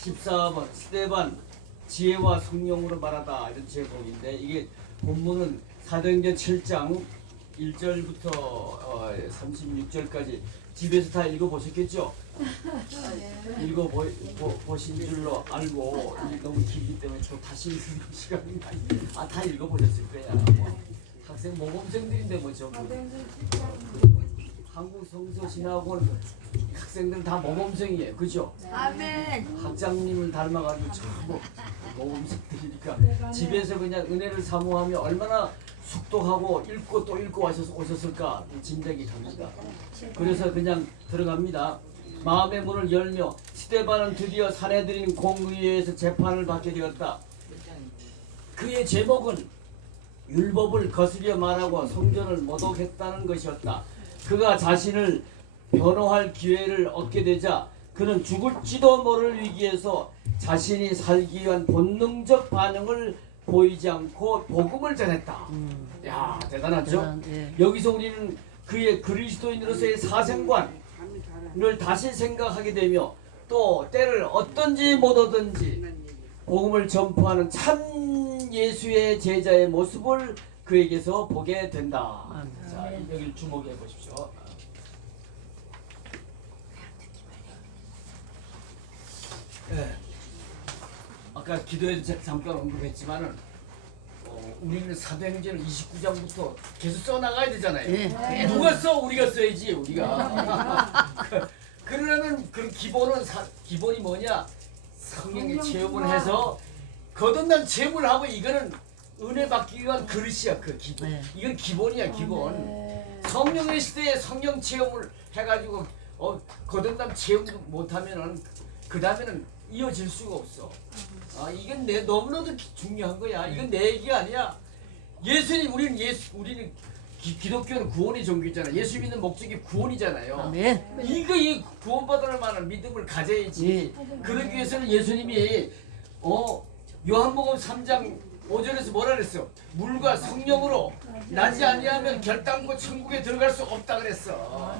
14번 스데반 지혜와 성령으로 말하다 이런 제목인데 이게 본문은 사도행전 7장 1절부터 36절까지 집에서 다 읽어보셨겠죠? 읽어보신 줄로 알고 너무 길기 때문에 저 다시 읽는 시간이 다 읽어보셨을 거야. 뭐 학생 모범생들인데 뭐 전부 한국 성서신학원 학생들 다 모범생이에요, 그죠? 아멘. 학장님을 닮아가지고 전부 모범생들이니까 집에서 그냥 은혜를 사모하며 얼마나 숙독하고 읽고 또 읽고 오셨을까 짐작이 갑니다. 그래서 그냥 들어갑니다. 마음의 문을 열며 스데반은 드디어 사내들인 공의회에서 재판을 받게 되었다. 그의 제목은 율법을 거스려 말하고 성전을 모독했다는 것이었다. 그가 자신을 변호할 기회를 얻게 되자 그는 죽을지도 모를 위기에서 자신이 살기 위한 본능적 반응을 보이지 않고 복음을 전했다. 야, 대단하죠? 예. 여기서 우리는 그의 그리스도인으로서의 사생관을 다시 생각하게 되며 또 때를 어떤지 못하든지 복음을 전파하는 참 예수의 제자의 모습을 그에게서 보게 된다. 자, 여기를 주목해 보십시오. 네. 아까 기도에서 잠깐 언급했지만은 우리는 사도행전 29장부터 계속 써나가야 되잖아요. 예. 누가 써? 우리가 써야지 우리가. 그러려면 그 기본이 뭐냐? 성령의 체험을 해서 거듭난 체험을 하고 이거는 은혜 받기 위한 그릇이야. 그 기본. 네. 이건 기본이야 기본. 성령의 시대에 성령 체험을 해가지고 거듭난 체험도 못하면은 그 다음에는 이어질 수가 없어. 이건 너무나도 중요한 거야. 이건 내 얘기가 아니야. 우리는 기독교는 구원의 종교잖아. 예수 믿는 목적이 구원이잖아요. 아멘. 이 구원받을 만한 믿음을 가져야지. 그러기 위해서는 예수님이 요한복음 3장 5절에서 뭐라 그랬어? 물과 성령으로 나지 아니하면 결단코 천국에 들어갈 수 없다 그랬어.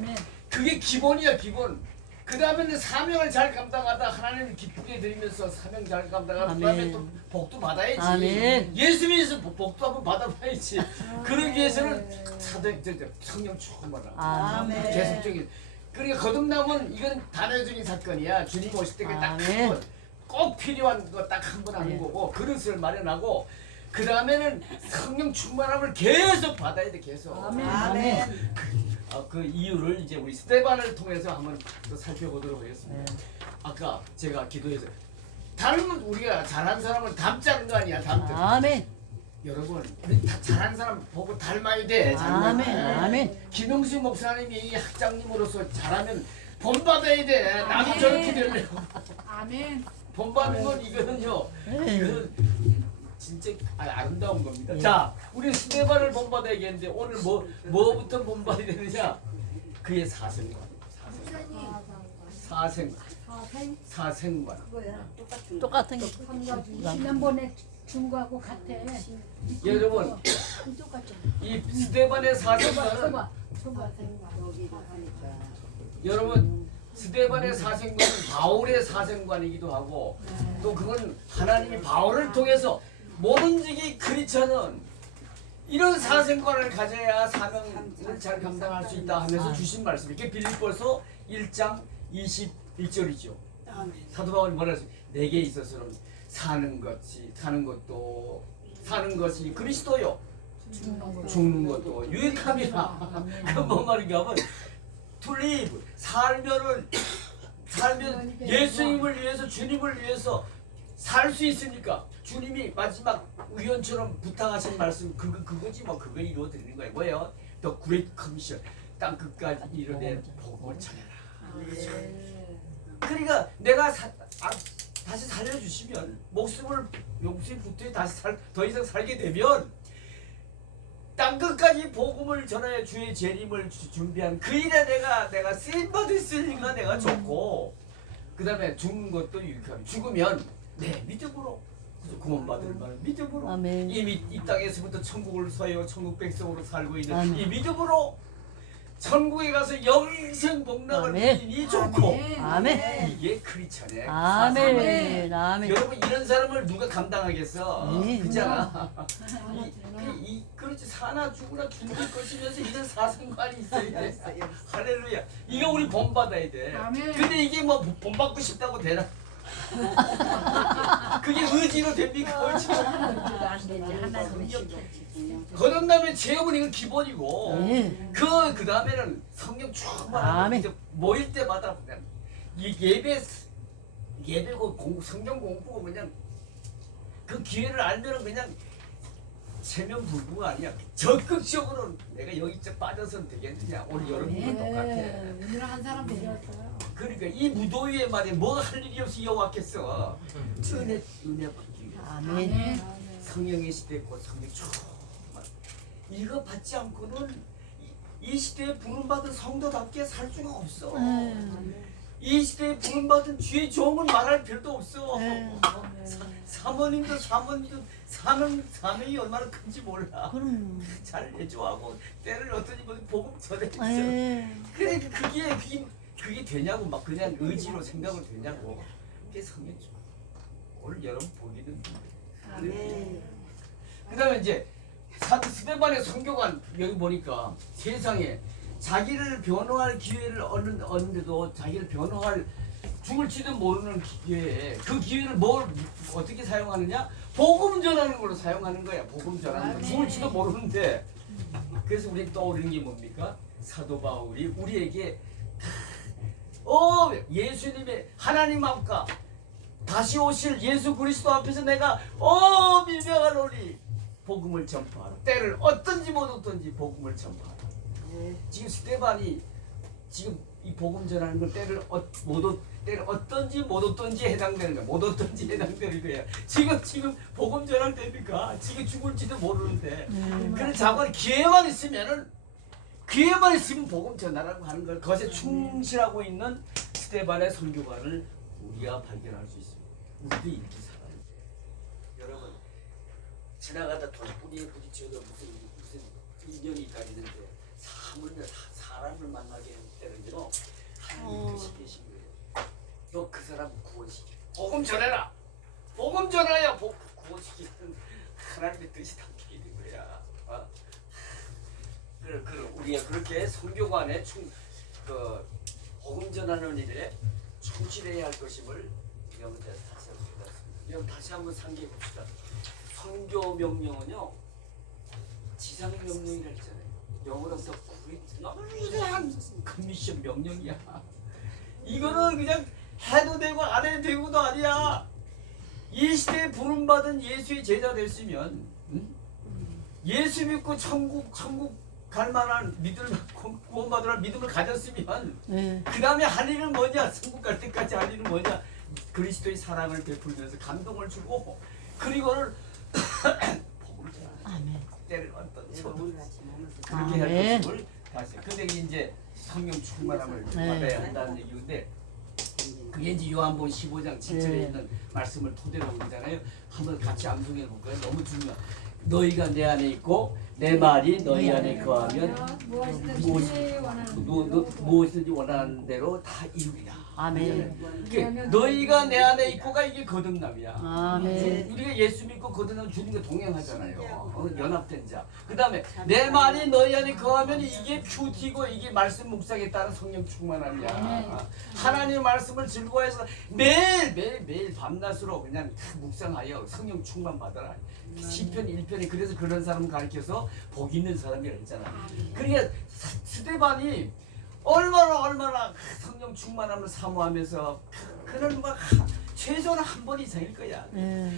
그게 기본이야 기본. 그 다음에는 사명을 잘 감당하다 하나님을 기쁘게 드리면서 사명 잘 감당하다 그 다음에 또 복도 받아야지. 아멘. 예수 믿어서 복도 한번 받아봐야지. 그러기 위해서는 성령 충만하라. 아멘. 계속적인. 그러니까 거듭남은 이건 단회적인 사건이야. 주님 오실 때 딱 한 아멘. 번, 꼭 필요한 거 딱 한 번 하는 거고 그릇을 마련하고 그 다음에는 성령 충만함을 계속 받아야 돼 계속. 아멘. 그 이유를 이제 우리 스데반을 통해서 한번 또 살펴보도록 하겠습니다. 아까 제가 기도해서 우리가 잘한 사람을 닮자는 거 아니야. 아멘. 여러분 우리 잘한 사람 보고 닮아야 돼. 닮아야 돼. 아멘. 아멘. 김용수 목사님이 학장님으로서 잘하면 본받아야 돼. 나도 저렇게 되려고. 아멘. 본받는 건 이거는요. 이거는 진짜 아름다운 겁니다. 자, 우리 스데반을 본받아야겠는데 오늘 뭐부터 본받아야 되느냐? 그의 사생관. 사생관. 똑같은 거. 지난번에 준 거하고 같아. 여러분, 이 스데반의 사생관은 여러분 스데반의 사생관은 바울의 사생관이기도 하고 또 그건 하나님이 바울을 통해서 뭐든지 크리스천은 이런 사생관을 가져야 사명을 잘 감당할 수 있다 하면서 주신 말씀. 이게 빌립보서 1장 21절이죠. 사도 바울이 뭐라 했어요? 내게 있어서는 사는 것이 그리스도요. 죽는 것도 유익함이라. 그뭔 말인가 하면 to live 살면 예수님을 위해서 주님을 위해서 살 수 있으니까 주님이 마지막 위원처럼 부탁하신 말씀 그거지 뭐 그거 이루어드리는 거예요. 뭐예요? The Great Commission 땅 끝까지 이르되 복음을 전해라. 그러니까 내가 다시 살려주시면 목숨이 붙어 다시 더 이상 살게 되면 땅 끝까지 복음을 전하여 주의 재림을 준비한 그 일에 내가 쓰임 받았으니까 내가 좋고 그 다음에 죽는 것도 유익함. 죽으면 내 믿음으로 구원받을 만한 믿음으로 아멘. 이미 이 땅에서부터 천국을 소유하고 천국 백성으로 살고 있는 아멘. 이 믿음으로 천국에 가서 영생 복락을 아멘. 누리니 좋고 아멘. 이게 크리스천의 아멘. 아멘. 여러분 이런 사람을 누가 감당하겠어? 네. 그잖아. 그렇지 사나 죽으나 죽을 것이면서 이런 사상관이 있어야 돼. 할렐루야. 이거 우리 본받아야 돼. 아멘. 근데 이게 뭐 본받고 싶다고 되나? 그게 의지로 됩니까? 의지로. 안 되지. 하나님은 거듭나면 체험은 이건 기본이고 네. 그 다음에는 성령 충만하고 아멘. 이제 모일 때마다 그냥 이 예배고 공부 성경 공부고 그냥 그 기회를 알면은 그냥 체면 불구가 아니야. 적극적으로 내가 여기 빠져서는 되겠느냐. 오늘 여러분도 똑같아. 오늘 한 사람 데려왔어요. 그러니까 이 무더위에 말이야 뭐가 할 일이 없이 여왔겠어. 은혜 받기 위해서. 아멘. 성령의 시대 곧 성령 충만. 이거 받지 않고는 이 시대에 부름받은 성도답게 살 수가 없어. 이 시대에 부름받은 주의 종은 말할 필요도 없어. 사모님도 사명이 얼마나 큰지 몰라. 그럼. 잘 내조하고 때를 어떠니 뭐 복음 전해있어. 네. 그래 그게 되냐고 막 그냥 의지로 생각을 되냐고. 그게 성령이죠. 오늘 여러분 보기는 그다음에 이제 사도 스데반의 선교관 여기 보니까 세상에 자기를 변호할 기회를 얻는데도 자기를 변호할 죽을지도 모르는 기회에 그 기회를 뭘 어떻게 사용하느냐? 복음 전하는 걸로 사용하는 거야. 복음 전하는 거. 죽을지도 모르는데 그래서 우리 떠오르는 게 뭡니까? 사도 바울이 우리에게 예수님의 하나님 앞과 다시 오실 예수 그리스도 앞에서 내가 밀명하노니 복음을 전파하라. 때를 어떤지 못 어떤지 복음을 전파하라. 지금 스데반이 지금 이 복음 전하는 걸 때를 어떤지 못 어떤지 해당되는 거야. 못 어떤지 해당되는 거야. 지금 복음 전할 때니까 지금 죽을지도 모르는데 그런 자관 기회만 있으면 복음 전하라고 하는 걸 그것에 충실하고 있는 스데반의 선교관을 우리가 발견할 수 있습니다. 우리도 이렇게 살아야 돼. 여러분 지나가다 돌뿌리에 부딪혀도 무슨 인연이 있다는데 사람을 만나게 되는데도 하나님 뜻이 계신 거예요. 너 그 사람 구원시켜. 복음 전해라. 복음 전하여 구원시키는 하나님의 뜻이 담겨 있는 거야. 우리가 그렇게 선교관에 복음 전하는 일에 충실해야 할 것임을 여러분들 다시 한번 깨닫습니다. 여러분 다시 한번 상기해 봅시다. 선교 명령은요 지상 명령이라 했잖아요. 영어로서 위대한 미션 명령이야. 이거는 그냥 해도 되고 안 해도 되고도 아니야. 이 시대에 부름받은 예수의 제자 됐으면 예수 믿고 천국 갈 만한 구원받으라는 믿음을 가졌으면 그 다음에 할 일은 뭐냐? 천국 갈 때까지 할 일은 뭐냐? 그리스도의 사랑을 베풀면서 감동을 주고 그리고는 복음을 전하는 때를 어떤지 그렇게 할 것임을 다시. 근데 이제 성령 충만함을 받아야 한다는 얘기인데 그게 이제 요한복음 15장 7절에 있는 말씀을 토대로 보잖아요. 한번 같이 암송해 볼까요? 너무 중요한. 너희가 내 안에 있고 내 말이 너희 안에 거하면 무엇이든지 원하는 대로 다 이루리라. 아멘. 이게 너희가 내 안에 있고가 이게 거듭남이야. 아멘. 우리가 예수 믿고 거듭나면 주님과 동행하잖아요. 연합된 자. 그 다음에 내 말이 너희 안에 거하면 이게 큐티고 이게 말씀 묵상에 따른 성령 충만함이야. 하나님의 말씀을 즐거워해서 매일 밤낮으로 그냥 묵상하여 성령 충만 받아라. 시편 1편에 그래서 그런 사람을 가르쳐서 복 있는 사람이라 했잖아. 그러니까 스데반이 얼마나 성령 충만함을 사모하면서 그는 막 최소한 한 번 이상일 거야.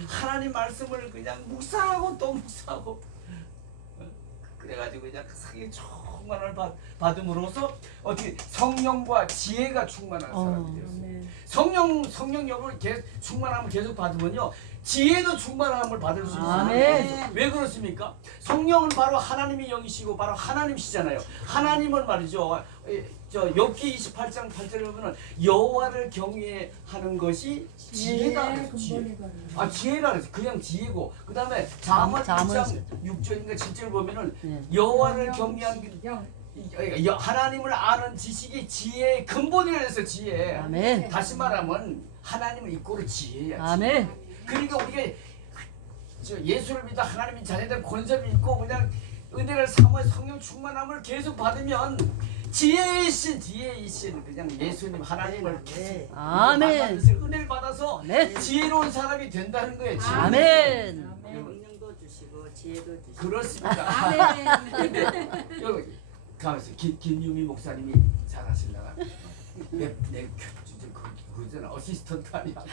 하나님 말씀을 그냥 묵상하고 또 묵상하고 그래가지고 그냥 성령 충만을 받음으로써 어떻게 성령과 지혜가 충만한 사람이 되었어요. 성령력을 충만함을 계속 받으면요 지혜도 충만함을 받을 수 있어요. 왜 그렇습니까? 성령은 바로 하나님의 영이시고 바로 하나님이시잖아요. 하나님은 말이죠. 욥기 28장 8절에 보면은 여호와를 경외하는 것이 지혜다. 지혜라 그래서 그냥 지혜고 그다음에 잠언 1장 6절인가 7절 보면은 여호와를 경외하는 하나님을 아는 지식이 지혜의 근본이라 해서 지혜. 아멘. 다시 말하면 하나님을 이꼬르 지혜야. 아멘. 그러니까 우리가 예수를 믿어 하나님의 자녀들 권세를 믿고 그냥 은혜를 사모해 성령 충만함을 계속 받으면 지혜이신 그냥 예수님 하나님을 계속 아멘. 만나면서 은혜를 받아서 아멘. 지혜로운 사람이 된다는 거예요. 지혜. 아멘. 능력도 주시고 지혜도 주시고. 그렇습니다. 아멘. 근데 여기 가만있어. 김유미 목사님이 잘하실라나? 내 그거잖아. 어시스턴트 아니야.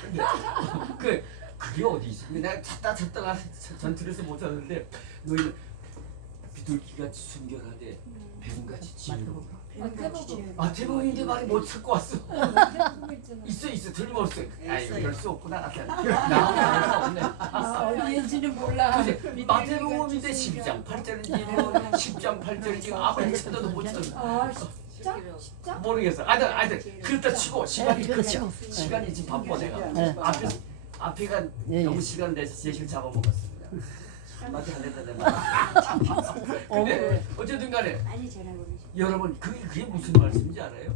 근데 그게 어디 있어? 내가 찾다가 전투에서 못 하는데 너희는 비둘기같이 순결하되 뱀같이 지혜로워. 태국인데 말이 못 찾고 왔어. 있어 틀림없어. 이럴 수 없구나. 나는 없네. 어디인지는 몰라. 그치? 마태복음인데 10장 8절인지 뭐 10장 8절인지 아무리 찾아도 못 찾아. 아, 진짜? 모르겠어. 하여튼 그렇다 치고 시간이 그렇죠. 시간이 지금 바빠 내가. 네. 앞에가 예, 너무 예. 시간 내서 제실 잡아먹었습니다. 한마디 안 했다 내가. 근데 어쨌든 간에 많이 잘하고 계시고. 여러분 그게 무슨 말씀인지 알아요?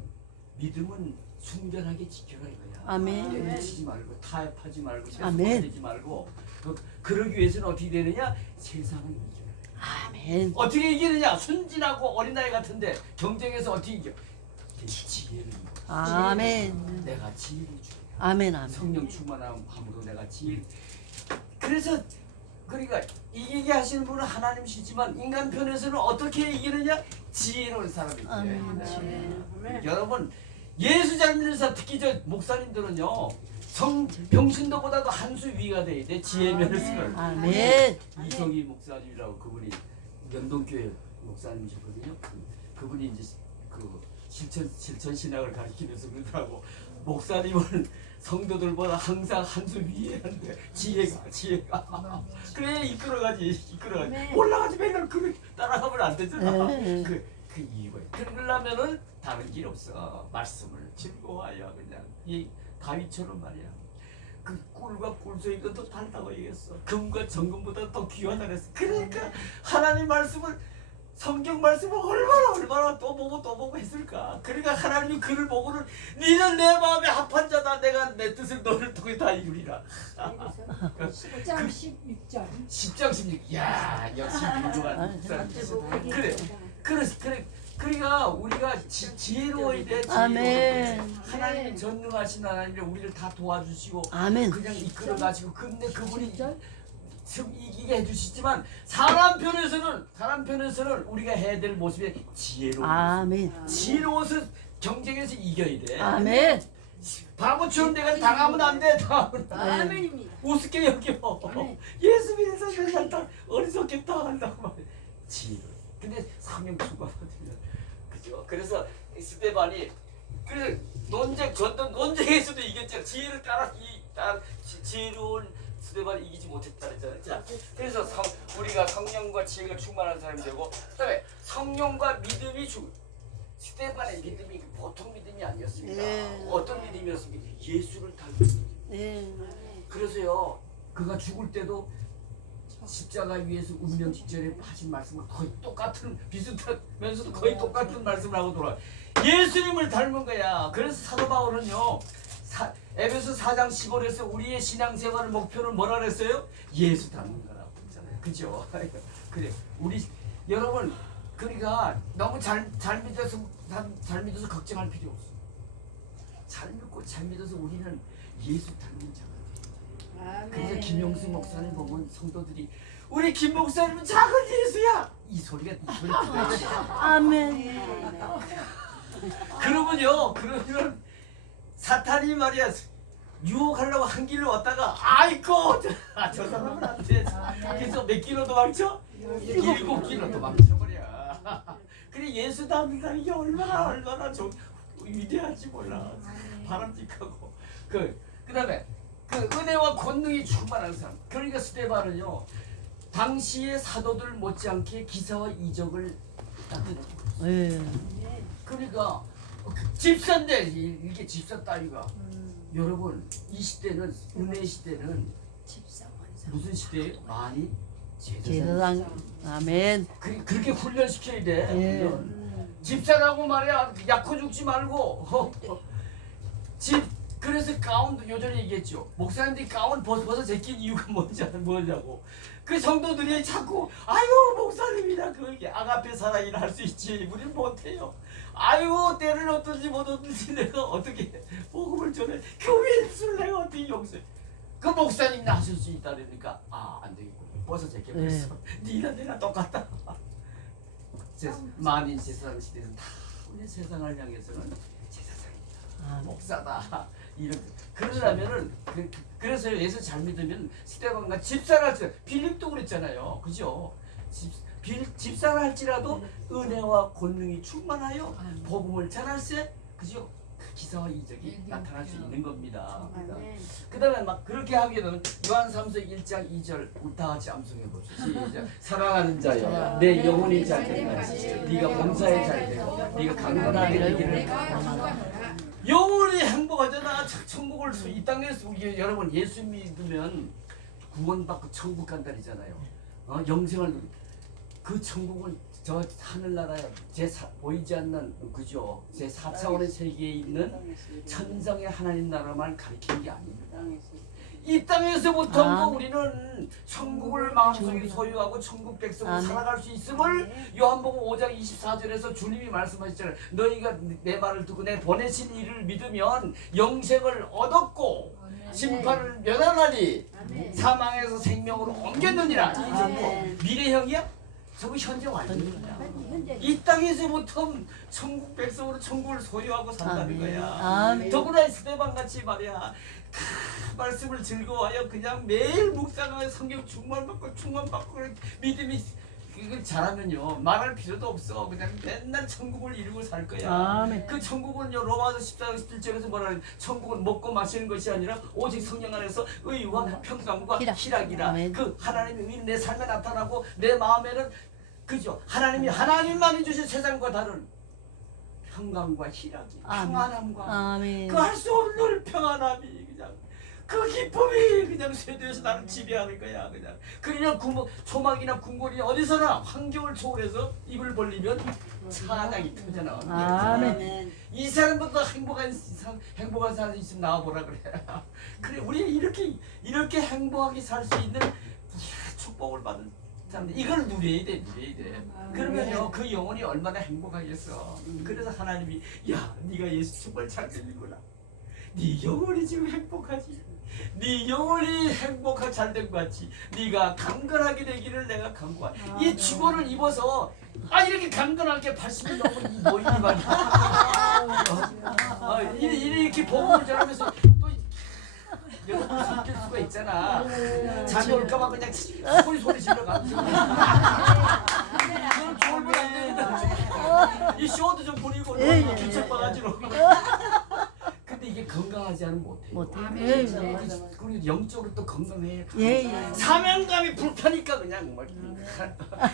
믿음은 순결하게 지켜라 이거야. 아멘. 맺히지 말고 타협하지 말고 아멘. 세속화되지 말고 그러기 위해서는 어떻게 되느냐? 세상을 이겨라. 아멘. 어떻게 이기느냐? 순진하고 어린아이 같은데 경쟁에서 어떻게 이겨? 지혜를 이겨. 아멘. 내가 지혜를 주게. 아멘. 아멘. 성령 충만함으로 내가 지혜. 그래서 그러니까 이기게 하시는 분은 하나님이시지만 인간 편에서는 어떻게 이기느냐? 지혜로운 사람이 아멘. 돼. 여러분 예수 잘 믿는 사람 특히 저 목사님들은요 병신도보다도 한 수 위가 돼야 돼 지혜 면에서는. 아멘. 이성희 목사님이라고 그분이 연동교회 목사님이셨거든요. 그분이 이제 그 실천 신학을 가르치면서 그러더라고. 목사님은 성도들보다 항상 한 수 위에 한대. 지혜가. 그래 이끌어가지. 올라가지 맨날 그 따라가면 안 되잖아. 네. 그 이유가. 그러려면은 다른 길 없어. 말씀을 즐거워하여 그냥 이 다윗처럼 말이야. 그 꿀과 꿀송이가 더 달다고 얘기했어. 금과 정금보다 더 귀하다 그랬어. 그러니까 하나님 말씀을 성경 말씀을 얼마나 또 보고 했을까. 그러니까 하나님이 그를 보고는 니는 내 마음에 합한 자다. 내가 내 뜻을 너를 통해 다 이루리라. 10장 16절. 10장 16. 야 역시 훌륭한 목사님. 그래. 그러니까 우리가 지혜로워야 돼. 아멘. 하나님이 전능하신 하나님이 우리를 다 도와주시고 아멘. 그냥 이끌어 가시고 근데 그분이 이기게 해주시지만 사람 편에서는 우리가 해야 될 모습이 지혜로운 아멘. 지혜로워서 경쟁에서 이겨야 돼. 아멘. 바보처럼 내가 당하면 안 돼. 아멘입니다. 우습게 여겨. 예수 믿어서 맨날 다 어리석게 당한다고 말해. 지혜로. 근데 성령 충만하면 그죠? 그래서 스데반이 그래서 논쟁에서도 이겼잖아. 지혜를 따라 지혜로운 스데반이 이기지 못했다 그랬잖아요. 자, 그래서 우리가 성령과 지혜가 충만한 사람이 되고, 그다음에 성령과 믿음이 스데반의 믿음이 보통 믿음이 아니었습니다. 네. 어떤 믿음이었습니까? 예수를 닮은 믿음. 네. 그래서요, 그가 죽을 때도 십자가 위에서 운명 직전에 하신 말씀을 거의 똑같은 비슷하면서도 거의 똑같은 말씀을 하고 돌아요. 예수님을 닮은 거야. 그래서 사도 바울은요. 에베소 4장 15절에서 우리의 신앙생활의 목표는 뭐라 그랬어요? 예수 닮는 거라고 했잖아요. 그죠? 그래. 우리 여러분 그러니까 너무 잘 믿어서 걱정할 필요 없어. 잘 믿고 잘 믿어서 우리는 예수 닮는 자가 돼. 그래서 김용수 목사님 보면 성도들이 우리 김 목사님은 작은 예수야. 이 소리가 들려요. 아멘. 그러면 사탄이 말이야 유혹하려고 한 길로 왔다가 아이고 저 사람은 안 돼. 그래서 몇 킬로 도망쳐? 7킬로 도망쳐버려. 그래 예수 닮는 이게 얼마나 좀 위대한지 몰라. 바람직하고 그다음에 그 은혜와 권능이 충만한 사람. 그러니까 스데반은요 당시의 사도들 못지않게 기사와 이적을 나타내주고 있어요. 네. 그러니까 집사인데 이게 집사 따위가 여러분 이 시대는 은혜 시대는 무슨 시대예요? 많이 제사장. 제사장. 아멘. 그렇게 훈련시켜야 돼. 예. 훈련. 집사라고 말이야 약호 죽지 말고 그래서 가운도 요전에 얘기했죠. 목사님들이 가운 벗어 제낀 이유가 뭐냐고. 그 성도들이 자꾸 아유 목사님이라 그게 아가페 사랑이라 할 수 있지 우리는 못해요. 아유 때를 어떤지 못 어떤지 내가 어떻게 복음을 전해 교회에 있을 내가 어떻게 용서해. 그 목사님이나 하실 수 있다 그러니까 안 되겠구나. 벗어 제껴 그랬어. 니나 내가 똑같다. 만인 제사장 시대에는 다 우리 세상을 향해서는 제사장이다. 목사다. 이런 그러려면은 그래서 예수 잘 믿으면 스데반과 집사를 할지 빌립도 그랬잖아요. 그죠? 집사를 할지라도 은혜와 권능이 충만하여 복음을 전할세. 그죠? 그 기사와 이적이 나타날 수 있는 겁니다. 그 다음에 막 그렇게 하게 되면 요한삼서 1장 2절 우리 다 같이 암송해 보시죠. 시작. 사랑하는 자여 내 영혼이 잘 되나니 네가 범사에 잘 되고 네가 강건하게 되기를 영원히 행복하잖아. 천국을 이 땅에서 우리 여러분 예수 믿으면 구원받고 천국 간다리잖아요. 영생을 그 천국은 저 하늘나라에 보이지 않는 그죠? 제 4차원의 세계에 있는 천상의 하나님 나라만 가리키는 게 아닙니다. 이 땅에서부터 우리는 천국을 마음속에 소유하고 천국 백성으로 살아갈 수 있음을 요한복음 5장 24절에서 주님이 말씀하셨잖아요. 너희가 내 말을 듣고 내 보내신 이를 믿으면 영생을 얻었고 심판을 면하나니 사망에서 생명으로 옮겼느니라. 이제 미래형이야? 저거 현재 완전입니다. 이 땅에서부터 천국 백성으로 천국을 소유하고 산다는 거야. 더구나 스데반 같이 말이야. 말씀을 즐거워하여 그냥 매일 묵상하며 성경 충만받고 믿음이 그걸 잘하면요 말할 필요도 없어. 그냥 맨날 천국을 이루고 살 거야. 그 천국은요 로마서 14장 17절에서 뭐라 그래? 천국은 먹고 마시는 것이 아니라 오직 성령 안에서 의와 평강과 희락이라. 그 하나님의 의는 내 삶에 나타나고 내 마음에는 그죠? 하나님만이 주신 세상과 다른 평강과 희락이 평안함과 그 할 수 없는 평안함이 그냥 그 기쁨이 그냥 쇠도에서 나를 지배하는 거야. 그냥 그러냐 초막이나 궁궐이 어디서나 환경을 초월해서 입을 벌리면 찬양이 터져나와. 이 사람보다 행복한 사람이 있으면 나와보라 그래. 그래 우리 이렇게 행복하게 살 수 있는 축복을 받은 이걸 누려야 돼. 그러면요 그 영혼이 얼마나 행복하겠어. 그래서 하나님이 야 네가 예수 정말 잘 믿는구나. 네 영혼이 지금 행복하지. 네 영혼이 잘 된 것 같이 네가 강건하게 되기를 내가 간구하네. 이 주거를 입어서 이렇게 강건하게 80년 넘은 이 노인이 말이야. 이렇게 복음을 전하면서 또 여러분 숨길 수가 있잖아. 잠이 올까봐 그냥 소리 질러가면서 그럼 졸면 안 된다. 이 쇼도 좀 부리고 기척 바가지로. 근데 이게 건강하지 않으면 못해요. 그리고 영적으로 또 건강해야 사명감이 불타니까 그냥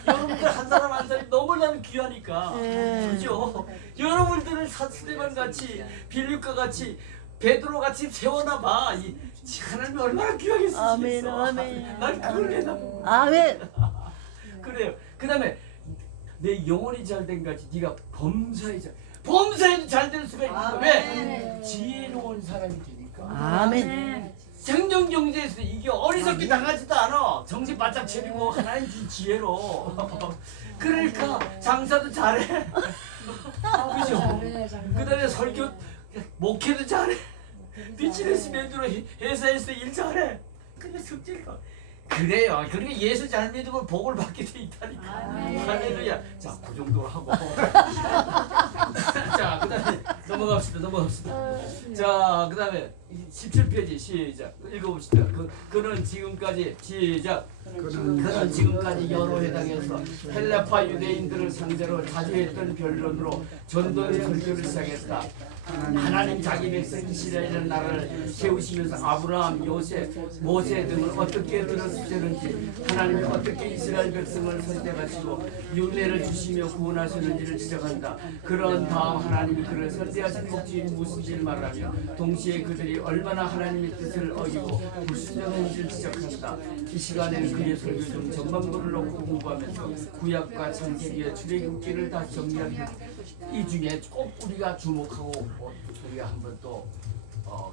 여러분들 한 사람 한 사람이 너무나도 귀하니까. 그죠? 여러분들을 스데반 같이 빌립과 같이 베드로 같이 세워놔봐. 하나님이 얼마나 귀하게 쓰시겠어. 난 그걸 내다보고. 그래요. 그 다음에 내 영혼이 잘된 같이 네가 범사에도 잘 될 수가 있는 거야. 왜? 지혜로운 사람이 되니까. 생존 경제에서 이게 어리석게 당하지도 않아. 정신 바짝 차리고 하나님 지혜로. 그러니까 장사도 잘해. 그죠? 그 다음에 설교 목회도 잘해. 비즈니스 맨으로 회사에서 일 잘해. 근데 성질가 그래요. 그러니까 예수 잘 믿으면 복을 받게 돼 있다니까. 할렐루야. 자, 그 정도로 하고. 자, 그다음에 넘어갑시다. 자, 그다음에 17페이지 시작. 읽어봅시다. 그는 지금까지 시작. 그는 지금까지 여러 회당에서 헬라파 유대인들을 상대로 자주 했던 변론으로 전도의 설교를 시작했다. 하나님 자기 백성 이스라엘의 나라를 세우시면서 아브라함, 요셉, 모세 등을 어떻게 들었을는지 하나님이 어떻게 이스라엘 백성을 선택하시고 윤례를 주시며 구원하시는지를 지적한다. 그런 다음 하나님이 그를 선택하신 목적이 무엇인지를 말하며 동시에 그들이 얼마나 하나님의 뜻을 어기고 불순종했는지를 지적한다. 이 시간에는 그의 설교 중 전반부를 놓고 공부하면서 구약과 창세기의 출애굽기를 다시 정리하는 이 중에 꼭 우리가 주목하고 우리가 한번 또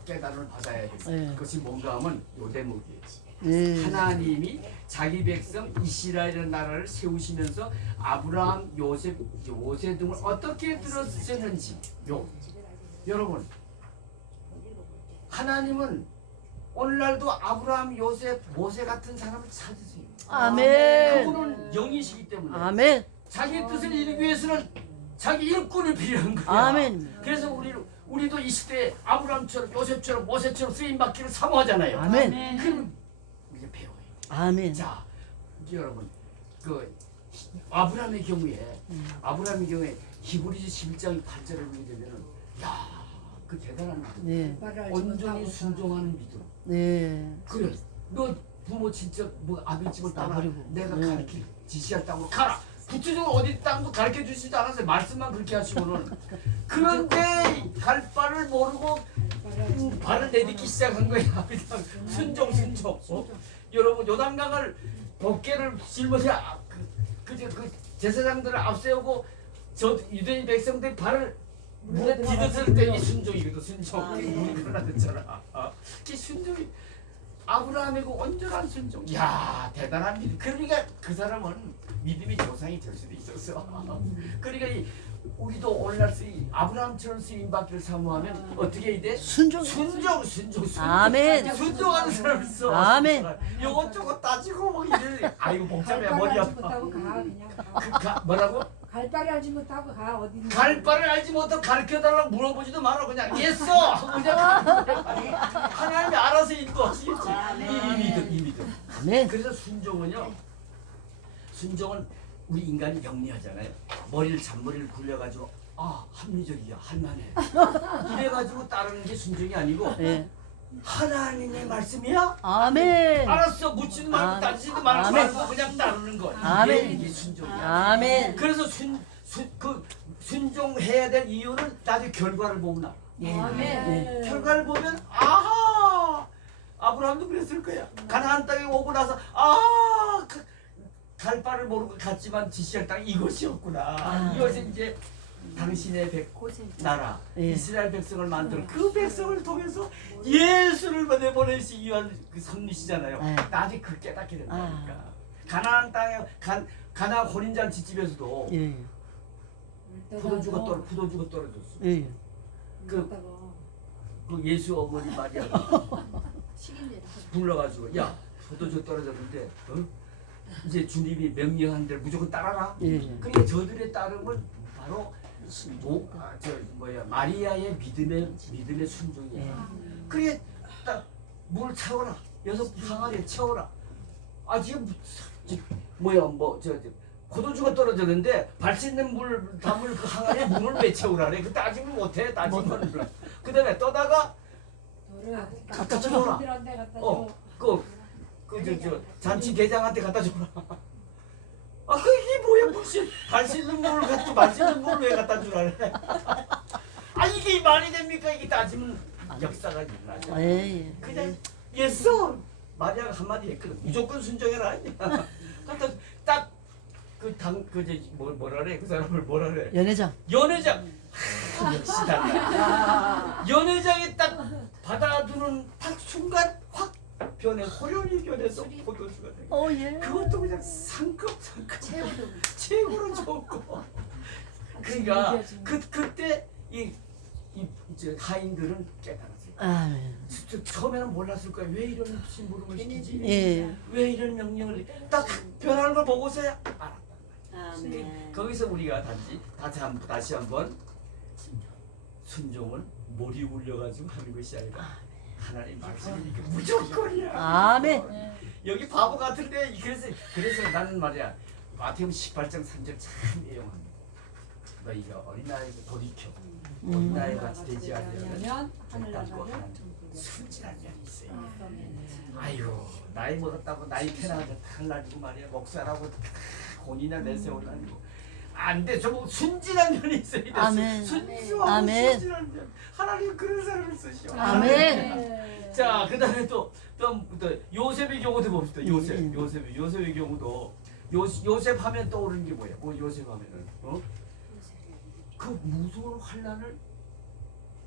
깨달음을 받아야 돼. 네. 그것이 뭔가 하면 요 대목이에요. 네. 하나님이 자기 백성 이스라엘의 나라를 세우시면서 아브라함, 요셉, 모세 등을 어떻게 들어쓰셨는지 여러분 하나님은 오늘날도 아브라함, 요셉, 모세 같은 사람을 찾으세요. 아멘. 그분은 영이시기 때문에 아멘. 자기 뜻을 이루기 위해서는 자기 일꾼이 필요한 거야. 아멘. 그래서 우리도 이 시대에 아브라함처럼 요셉처럼 모세처럼 쓰임 받기를 사모하잖아요. 아멘. 그럼 우리가 배워요. 아멘. 자, 여러분, 아브라함의 경우에 히브리서 11장 8절을 보게 되면은 야, 그 대단한 믿음. 네. 온전히 순종하는 믿음. 네. 그래, 너 부모 진짜 뭐 아들 집을 떠나 나버리고. 내가 네. 가르칠 지시할 땅으로 가라. 구체적으로 어디 땅도 가르쳐 주시지 않았어요. 말씀만 그렇게 하시고는. 그런데 갈 바를 모르고 발을 내딛기 시작한 거야. 그냥 순종. 여러분 요단강을 법궤를 짊어져 그 제사장들을 앞세우고 저 유대인 백성들 발을 물에 디뎠을 때 이 순종이거든. 순종. 물이 흘러났잖아. 이 순종이 아브라함이고 온전한 순종. 야 대단한 믿음. 그러니까 그 사람은 믿음의 조상이 될 수도 있었어. 그러니까 우리도 오늘날 아브라함처럼 쓰임 받기를 사모하면 어떻게 해야 돼? 순종. 아멘. 순종하는 사람 있어. 아멘. 이것저것 따지고 막 이래. 아이고 복잡해 머리 알지 아파. 못하고 가 그냥 뭐라고? 갈 바를 알지 못하고 가 어디 있는 갈 바를 알지 못하고 가르쳐달라고 물어보지도 마라. 그냥 예써 하고 그냥 가는 거야. 하나님이 알아서 인도하시겠지. 이 믿음. 아멘. 그래서 순종은 우리 인간이 영리하잖아요. 잔머리를 굴려가지고 합리적이야 할만해 이래가지고 따르는 게 순종이 아니고 네. 하나님의 말씀이야? 아멘. 알았어. 묻지도 말고 따지지도 말고 아멘. 그냥 따르는 거야. 아멘. 이게 순종이야. 아멘. 그래서 순종해야 될 이유는 나중에 결과를 보면 알아. 네. 결과를 보면 아브라함도 그랬을 거야. 가나안 땅에 오고 나서 갈 바를 모르고 갔지만 지시할 땅 이것이었구나. 이것이 이제 당신의 나라 예. 이스라엘 백성을 만들어 그 백성을 통해서 예수를 내보내시기 위한 그 섭리시잖아요. 예. 나중에 그 깨닫게 된다니까. 가나안 땅에 가나안 혼인잔치 집에서도 예. 포도주가 떨어졌어. 예. 그 예수 어머니 마리아가 불러가지고 야 포도주 떨어졌는데 이제 주님이 명령한 대로 무조건 따라라. 예. 그러니까 저들의 따름은 바로 마리아의 믿음의 순종이야. 그래 딱 물 채워라. 여섯 항아리에 채워라. 지금 포도주가 떨어졌는데 발 씻는 물 담을 그 항아리에 물을 왜 채우라래? 그 따지면 못해. 따지면 그다음에 떠다가 갖다 줘라. 잔치 대장한테 갖다 줘라. 이게 뭐야 무슨 발 씻는 물을 갖고 발 씻는 물을 왜 갖다 주라래? 이게 말이 됩니까? 이게 따지면 역사가 일어나죠. 예. 그냥 예서 마리아가 한마디 했거든. 무조건 순종해라. 뭐라래? 그 사람을 뭐라래? 연회장. 연회장. 역시 달라. 연회장이 딱 받아두는 딱 순간 확 호련히 변해서 포도주가 돼. 예. 그것도 그냥 상급 최고로 좋고. 그러니까 그때 이제 하인들은 깨달았어요. 아멘. 처음에는 몰랐을 거야. 왜 이런 심부름을 시키지? 예. 왜 이런 명령을 딱 변하는 걸 보고서야 알았단 말이야. 아멘. 거기서 우리가 다시 한번 순종을 몰이 울려가지고 하는 것이 아니라 하나님 말씀이니까 무조건이야. 아멘. 여기 바보 같은데 그래서 나는 말이야 마태복음 18장 3절 참 애용합니다. 너희가 어린아이를 돌이켜 어린아이 같이 되지 않으면 결단코 순진한 년이 있어요. 아이고 나이 먹었다고 나이 태어나서 달라지고 말이야 목사라고 혼이나 내세우려고 안돼. 저 순진한 년이 있어야 돼. 아멘. 순수하고 아멘. 순진한 년. 하나님 그런 사람을 쓰시오. 아멘. 자, 그다음에 또 요셉의 경우도 봅시다. 요셉의 경우도 요셉 하면 떠오르는 게 뭐야? 요셉 하면은 그 무서운 환란을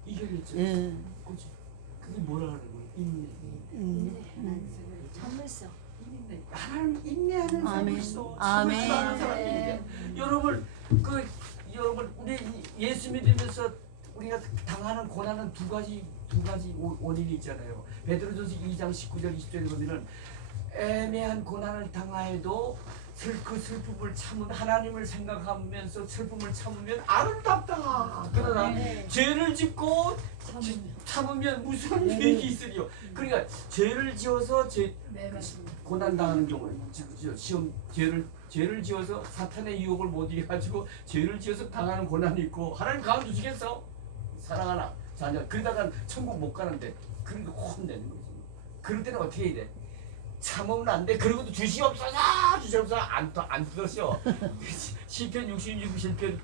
이겨냈죠. 예. 그렇지. 그게 뭐라 하는 거예요? 인내. 참을성. 인내. 하나님 인내하는 사람이 아멘. 있어. 아멘. 참을하는 사람이 있는데 여러분 여러분 우리 예수 믿으면서 우리가 당하는 고난은 두 가지 원인이 있잖아요. 베드로전서 2장 19절 20절에 보면은 애매한 고난을 당하여도 그 슬픔을 참은 하나님을 생각하면서 슬픔을 참으면 아름답다. 그러나 죄를 짓고 참으면 무슨 유익이 있으리요. 그러니까 죄를 지어서 네, 맞습니다. 고난 당하는 경우는 시험 죄를 지어서 사탄의 유혹을 못 이겨 가지고 죄를 지어서 당하는 고난이 있고 하나님 가만 두시겠어? 사랑하나 자녀 그러다가 천국 못 가는데 그러니까 혼내는 거지. 그럴 때는 어떻게 해야 돼? 참으면 안 돼. 그리고도 주시옵소서 안 들었어. 시편 66편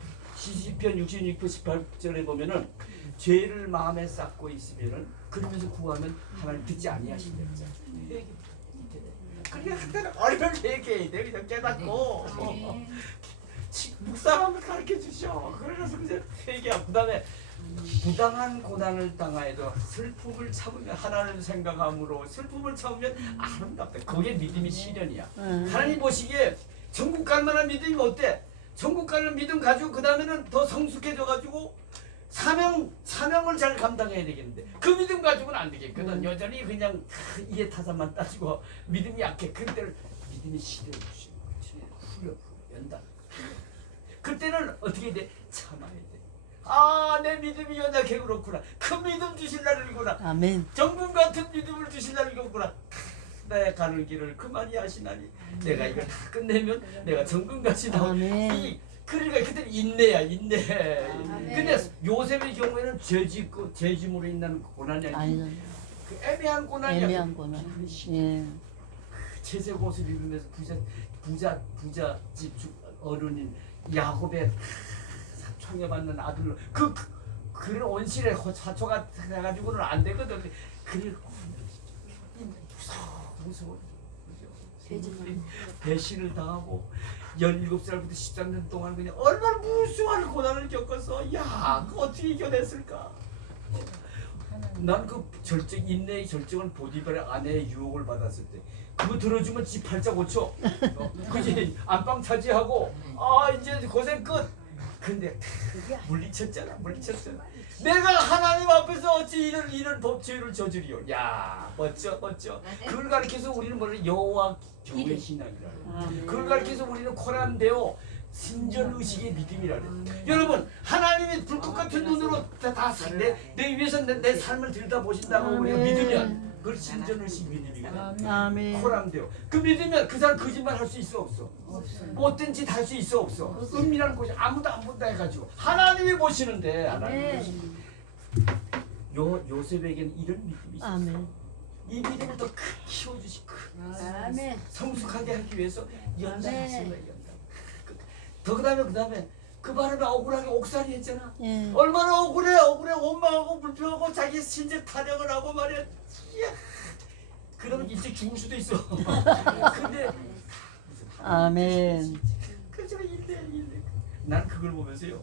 18절에 보면은 죄를 마음에 쌓고 있으면은 그러면서 구하면 하나님 듣지 아니하신다. 그러니까 그때는 얼마나 회개해야 돼. 그냥 깨닫고 묵상하면 가르쳐 주셔. 그래서 이제 회개하고 그다음에 부당한 고난을 당하여도 슬픔을 참으면 하나님을 생각함으로 슬픔을 참으면 아름답다. 그게 믿음이 실현이야. 하나님 보시기에 천국 갈 만한 믿음이 어때? 천국 가는 믿음 가지고 그 다음에는 더 성숙해져 가지고 사명을 잘 감당해야 되겠는데 그 믿음 가지고는 안 되겠거든. 여전히 그냥 이해 타산만 따지고 믿음이 약해. 그때를 믿음이 실현해 주시는 거지. 후려 연다. 그때는 어떻게 돼? 참아야 돼. 아, 내 믿음이 연약해 그렇구나. 큰 믿음 주실 날이구나. 아멘. 정금 같은 믿음을 주실 날이구나. 나의 가는 길을 그만이 하시나니 내가 이걸 다 끝내면 내가 정금같이 나오. 아멘. 그러니까 그때 인내야 인내. 근데 요셉의 경우에는 죄짐으로 인한 고난이 아니고 아니죠. 그 애매한 고난이야. 애매한 고난. 예. 채색 옷을 입으면서 부잣집 어른인 야곱의 총애받는 아들로 그런 온실에 사초가 돼가지고는 안 되거든. 그래 무서워. 배신을 당하고 17살부터 13년 동안 그냥 얼마나 무수한 고난을 겪어서 야, 그 어떻게 이겨냈을까? 난 그 인내의 절정은 보디발의 아내의 유혹을 받았을 때 그거 들어주면 지 팔자 고쳐. 그지? 안방 차지하고 아 이제 고생 끝. 근데 물리쳤잖아. 내가 하나님 앞에서 어찌 이런 법죄를 저지리요. 야 멋져. 그걸 가르쳐서 우리는 뭐를 여호와 교회 신앙이라. 그걸 가르쳐서 우리는 코란데오 신전의식의 믿음이라 그래. 여러분 하나님이 불꽃 같은 눈으로 내 위해서 내 삶을 들여다보신다고 우리가 믿으면 그걸 신전의식 믿음이거든. 아멘. 코란데오. 그 믿으면 그 사람 거짓말 할 수 있어 없어? 못된 짓 할 수 있어 없어? 은밀한 곳이 아무도 안 본다 해가지고 하나님이 보시는데 하나님이 보시는데 요셉에게는 이런 믿음이 있었어. 아멘. 이 믿음을 더 키워주시고 아멘. 성숙하게 하기 위해서 연단했습니다. 더 그다음에 그 바람에 억울하게 옥살이 했잖아. 예. 얼마나 억울해 원망하고 불평하고 자기 신체 타령을 하고 말이야. 이야. 그러면 일찍 죽을 수도 있어. 근데 아멘. 그저 인내. 난 그걸 보면서요.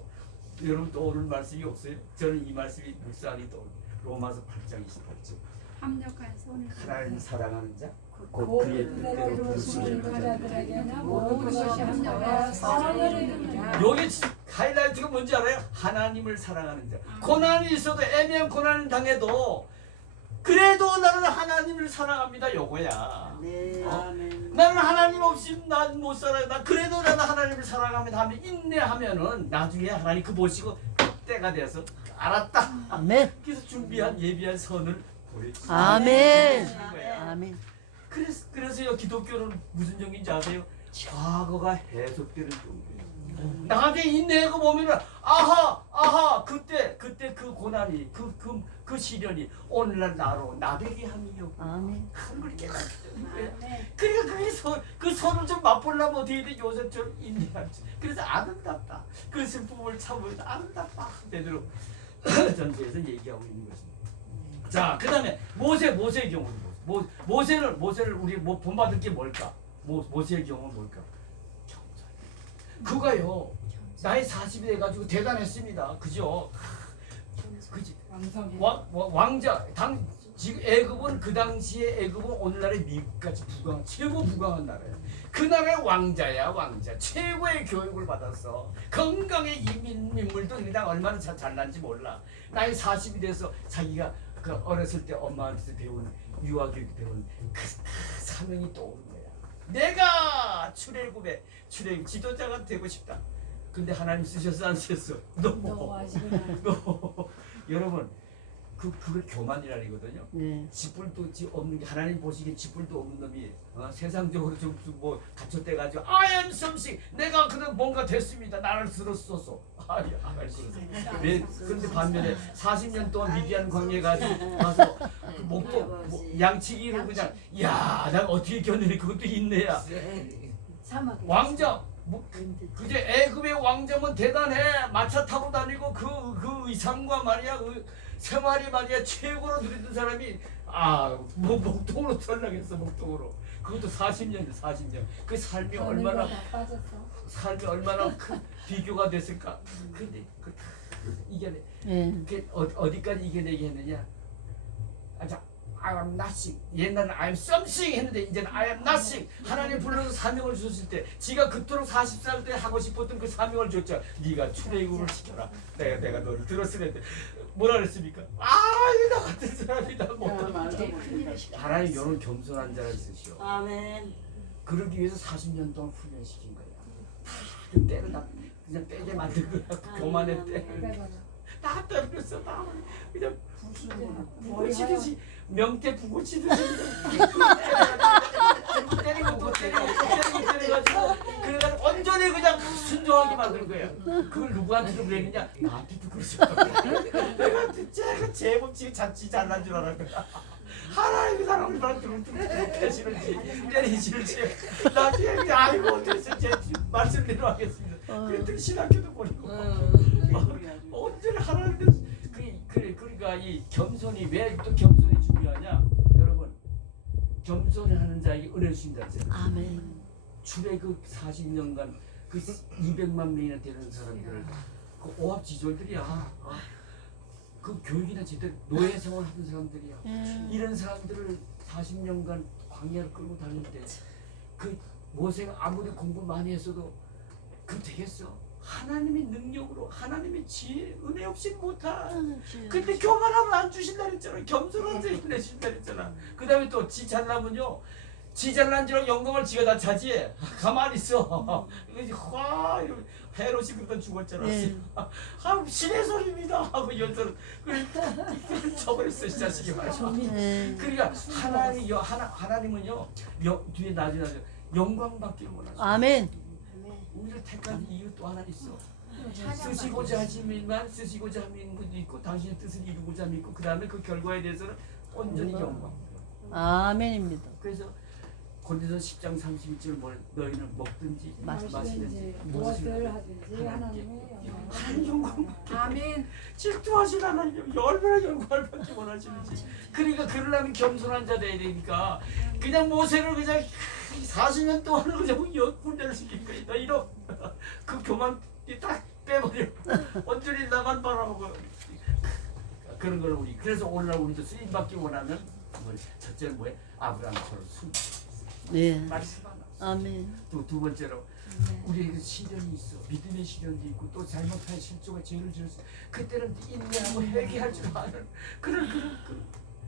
여러분 떠오르는 말씀이 없어요? 저는 이 말씀이 묵상이 떠오르. 로마서 8장 28절. 합력한 손을 하나님을 사랑하는 자, 곧 곧 그의 뜻대로 부르심을 부르심을 받은 자들에게는 모든 것이 합력하여 선을 이루리라. 여기 하이라이트가 뭔지 알아요? 하나님을 사랑하는 자. 고난이 있어도 애매한 고난을 당해도 그래도 나는 하나님을 사랑합니다. 요거야. 네. 아멘. 나는 하나님 없이 난 못 살아요. 나 그래도 나는 하나님을 사랑합니다 하면 인내하면은 나중에 하나님 그 보시고 때가 돼서 알았다. 아멘. 그래서 예비한 선을 보여주시는 아멘. 거야. 아멘. 그래서요 기독교는 무슨 종인지 아세요? 과거가 해석되는 종교예요. 나중에 인내하고 보면은 아하 그때 그 고난이 그 시련이 오늘날 나로 나되게 함이요. 아멘. 그걸 깨닫게 되는 거예요. 그러니까 그 선을 좀 맛보려면 어떻게 돼? 요셉처럼 인내하지. 그래서 아름답다. 그 슬픔을 참으면 아름답다. 되도록 전체에서 얘기하고 있는 것입니다. 자, 그 다음에 모세의 경우는 모세를 우리 본받을 게 뭘까? 모세의 경우는 뭘까? 경전. 그가요 나이 40이 돼가지고 대단했습니다. 그죠? 그지? 완성해. 왕자 지금 애굽은 그 당시에 애굽은 오늘날의 미국같이 최고 부강한 나라예요. 그 나라의 왕자야 왕자. 최고의 교육을 받았어. 건강의 인물도 그냥 얼마나 잘난지 몰라. 나이 40이 돼서 자기가 그 어렸을 때 엄마한테서 배운 유아교육 배운 그 사명이 떠오른 거야. 내가 출애굽의 지도자가 되고 싶다. 근데 하나님 쓰셨어 안 쓰셨어? 너무 아시구나. 여러분 그걸 교만이라거든요. 네. 지뿔도 없는 게 하나님 보시기에 지뿔도 없는 놈이 세상적으로 좀 뭐 갖췄대 가지고 I am something 내가 그런 뭔가 됐습니다. 나를 들었소서. 왜 그런데 반면에 40년 동안 미디안 광야에 가서 그 목도 양치기로 그냥 야 난 어떻게 견디니 그것도 인내야. 사막. 왕자 그제 애굽의 왕자면 대단해. 마차 타고 다니고 그 의상과 말이야 그 생활이 말이야 최고로 누리던 사람이 목동으로 들어가겠어. 목동으로 그것도 40년 그 삶이 얼마나 큰 비교가 됐을까. 근데 이겨내. 그 어디까지 이겨내게 했느냐. I am nothing. 옛날에는 I am something 했는데 이제는 I am nothing. 하나님 불러서 사명을 주셨을 때 지가 그토록 40살 때 하고 싶었던 그 사명을 줬죠. 네가 출애굽을 시켜라. 내가 너를 들었으랬는데 뭐라 그랬습니까? 이거 나 같은 사람이 나 못한다. 하나님 이런 겸손한 자를 쓰시오. 아멘. 그러기 위해서 40년 동안 훈련시킨 거야. 그 때를 다 그냥 빼게 만든 거야. 교만의 때를 다 때렸어. 다 그냥 부고치듯이 명태 부고치듯이 때리고 때려가지고 그래가지고 온전히 그냥 순종하게 만든 거야. 그걸 누구한테도 그랬느냐? 나한테도 그러죠. 내가 제가 제법 지금 자칫 잘난 줄 알았거든. 하나님 그 사람을 배신을지 때리실지 나중에 아이고 어떻게 제 말씀대로 하겠습니다. 그랬더니 신학교도 버리고 언제나 하나님 그러니까 이 겸손이 왜 또 겸손이 중요하냐? 여러분 겸손하는 자에게 은혜를 주신다. 아멘. 출애굽 40년간 그 200만 명이나 되는 사람들 그 오합지졸들이야. 그 교육이나 제대로 노예 생활하던 사람들이야. 이런 사람들을 40년간 광야를 끌고 다닐 때 그 모세가 아무리 공부 많이 했어도 그 되겠어? 하나님의 능력으로 하나님의 지혜 은혜 없이 못하. 근데 교만하면 안 주신다 그랬잖아. 겸손한 자 은혜 주신다 그랬잖아. 그 다음에 또 지 잘나면요 지 잘난 지로 영광을 지가 다 차지해. 가만히 있어. 이거 화 이러면 헤롯이 그러다 죽었잖아. 신의 소리입니다 하고 연설 그걸 쳐버렸어. 이 자식이 말이야. 그러니까 하나님은요 뒤에 나중에 영광 받기를 원하죠. 아멘. 우리를 택한 이유 또 하나 있어. 쓰시고자 하시면 쓰시고자 하는 것도 있고 당신의 뜻을 이루고자 믿고 그 다음에 그 결과에 대해서는 온전히 영광. 아멘입니다. 그래서 고린도서 10장 31절 너희는 먹든지 마시든지 무엇을 하든지 하나님의 하나님 영광. 아멘. 질투하신 하나님 얼마나 영광을 받기 원하시는지. 그러니까 그러려면 겸손한 자 돼야 되니까 그냥 모세를 그냥 40년 동안 그냥 훈련을 시킨 거야. 너 이런 그 교만 딱 빼버려. 온전히 나만 바라보고 그런 걸 우리 그래서 오늘날 우리도 쓰임 받기 원하면 첫째는 뭐예요? 아브라함처럼 순. 네. 말씀 하나. 아멘. 또 두 번째로 우리에게 시련이 있어. 믿음의 시련도 있고 또 잘못한 실족과 죄를 지었어. 그때는 인내하고 회개할 줄 아는 그런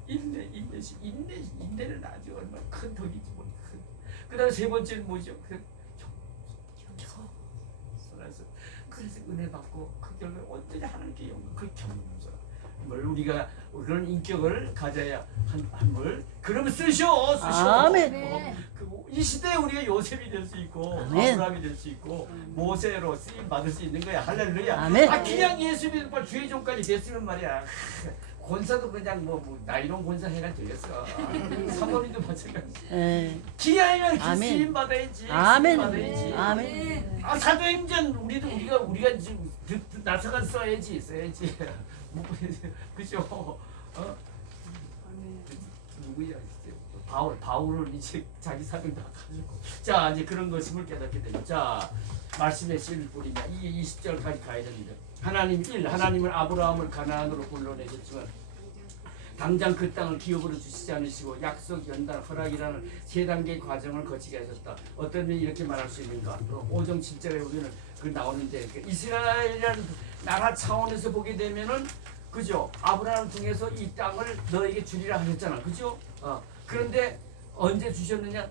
인내는 아주 얼마나 큰 덕이지 뭐. 그다음에 세 번째는 뭐죠? 그래서 은혜 받고 그 결과에 온전히 하나님께 영광 그 겸손. 우리가 그런 인격을 가져야 한물 그러면 쓰시오. 아멘. 이 시대에 우리가 요셉이 될 수 있고 아멘. 아브라함이 될 수 있고 모세로 쓰임 받을 수 있는 거야. 할렐루야. 아멘. 그냥 예수 믿고 주의 종까지 됐으면 말이야. 권사도 그냥 나 이런 권사 해가 되겠어. 사모님도 마찬가지. 기아이면 쓰임 받아야지. 아멘. 받아야지. 아멘. 사도행전 우리가 지금 나서가 써야지. 그죠? 누구야? 바울을 이제 자기 사명 다 가지고 자 이제 그런 것임을 깨닫게 됩니다. 자 말씀의 씨를 뿌리냐 이 20절까지 가야 됩니다. 하나님은 아브라함을 가나안으로 불러내셨지만 당장 그 땅을 기업으로 주시지 않으시고 약속, 연단, 허락이라는 세 단계의 과정을 거치게 하셨다. 어떤 면이 이렇게 말할 수 있는가? 5장 7절에 우리는 그 나오는데 이스라엘이라는 나라 차원에서 보게 되면은 그죠? 아브라함을 통해서 이 땅을 너에게 주리라 하셨잖아. 그죠? 그런데 언제 주셨느냐?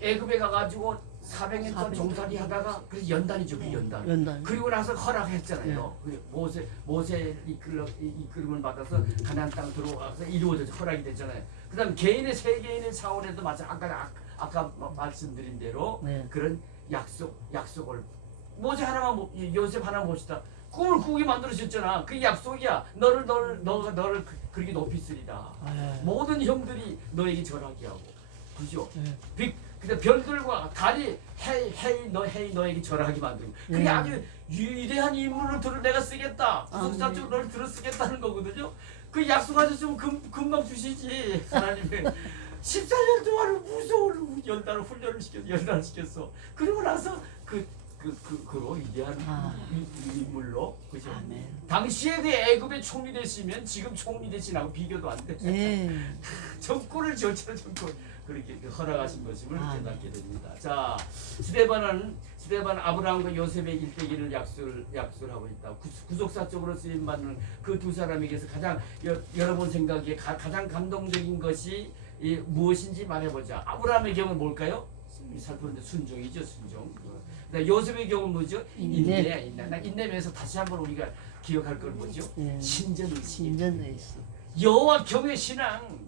애굽에 가가지고 400년 동안 종살이 하다가 그래서 연단이죠. 그 연단. 그리고 나서 허락했잖아요. 모세 이끌음을 받아서 가나안 땅 들어와서 이루어져서 허락이 됐잖아요. 그다음 세 개인의 차원에도 마찬 아까 말씀드린 대로 그런 약속을 모세 하나만 요셉 하나만 봅시다. 꿈을 꾸게 만들어주셨잖아. 그 약속이야. 너를 그렇게 높이 쓰리다. 모든 형들이 너에게 절하게 하고, 그죠? 근데 별들과 달이 해이 너에게 절하게 만들고. 그게 아주 위대한 인물을 내가 쓰겠다. 구속사적으로 너를 들어 쓰겠다는 거거든요. 그 약속하셨으면 금방 주시지. 하나님이 14년 동안 무서운 연단을 훈련을 시켰어. 그러고 나서 그로 위대한 인물로 그죠? 당시에 그 애굽의 총리 되시면 지금 총리 되시나고 비교도 안 돼. 정권을 저처럼 정권 그렇게 허락하신 것임을 깨닫게 됩니다. 자, 스데반 아브라함과 요셉의 일대기를 약속을 하고 있다. 구속사적으로 쓰임 받는 그 두 사람에게서 가장 여러분 생각에 가장 감동적인 것이 무엇인지 말해보자. 아브라함의 경우는 뭘까요? 살펴보는데 순종이죠, 순종. 요셉의 경우는 뭐죠? 인내. 인내면서 다시 한번 우리가 기억할 건 뭐죠? 신전의식. 여호와 경외 신앙.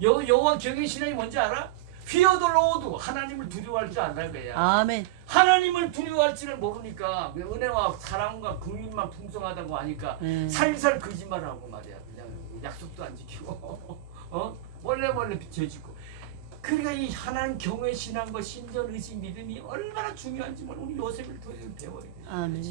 여호와 경외 신앙이 뭔지 알아? 휘어들어오도 하나님을 두려워할 줄 안다 거야. 아멘. 하나님을 두려워할지를 모르니까 은혜와 사랑과 긍휼만 풍성하다고 하니까 살살 거짓말하고 말이야. 그냥 약속도 안 지키고 몰래 죄짓고. 그러니까 이 하나님 경외 신앙과 신전 의식 믿음이 얼마나 중요한지 우리 요셉을 통해서 배워야 돼. 아멘.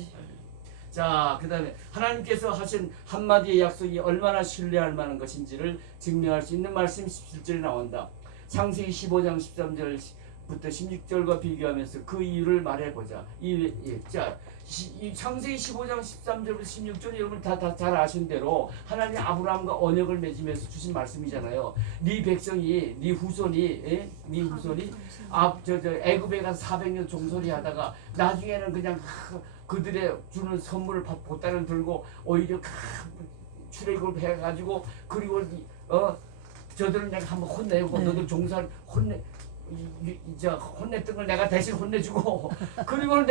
자, 그다음에 하나님께서 하신 한마디의 약속이 얼마나 신뢰할 만한 것인지를 증명할 수 있는 말씀 17절에 나온다. 창세기 15장 13절부터 16절과 비교하면서 그 이유를 말해보자. 이 창세기 15장 13절부터 16절 여러분 다 잘 아신 대로 하나님이 아브라함과 언약을 맺으면서 주신 말씀이잖아요. 네 백성이 네 후손이 애굽에 가서 400년 종소리 하다가 나중에는 그냥 그들의 주는 선물을 보따리를 들고 오히려 출애굽을 해가지고 그리고 저들을 내가 한번 혼내고 너들 종살 혼냈던 걸 내가 대신 혼내주고 그리고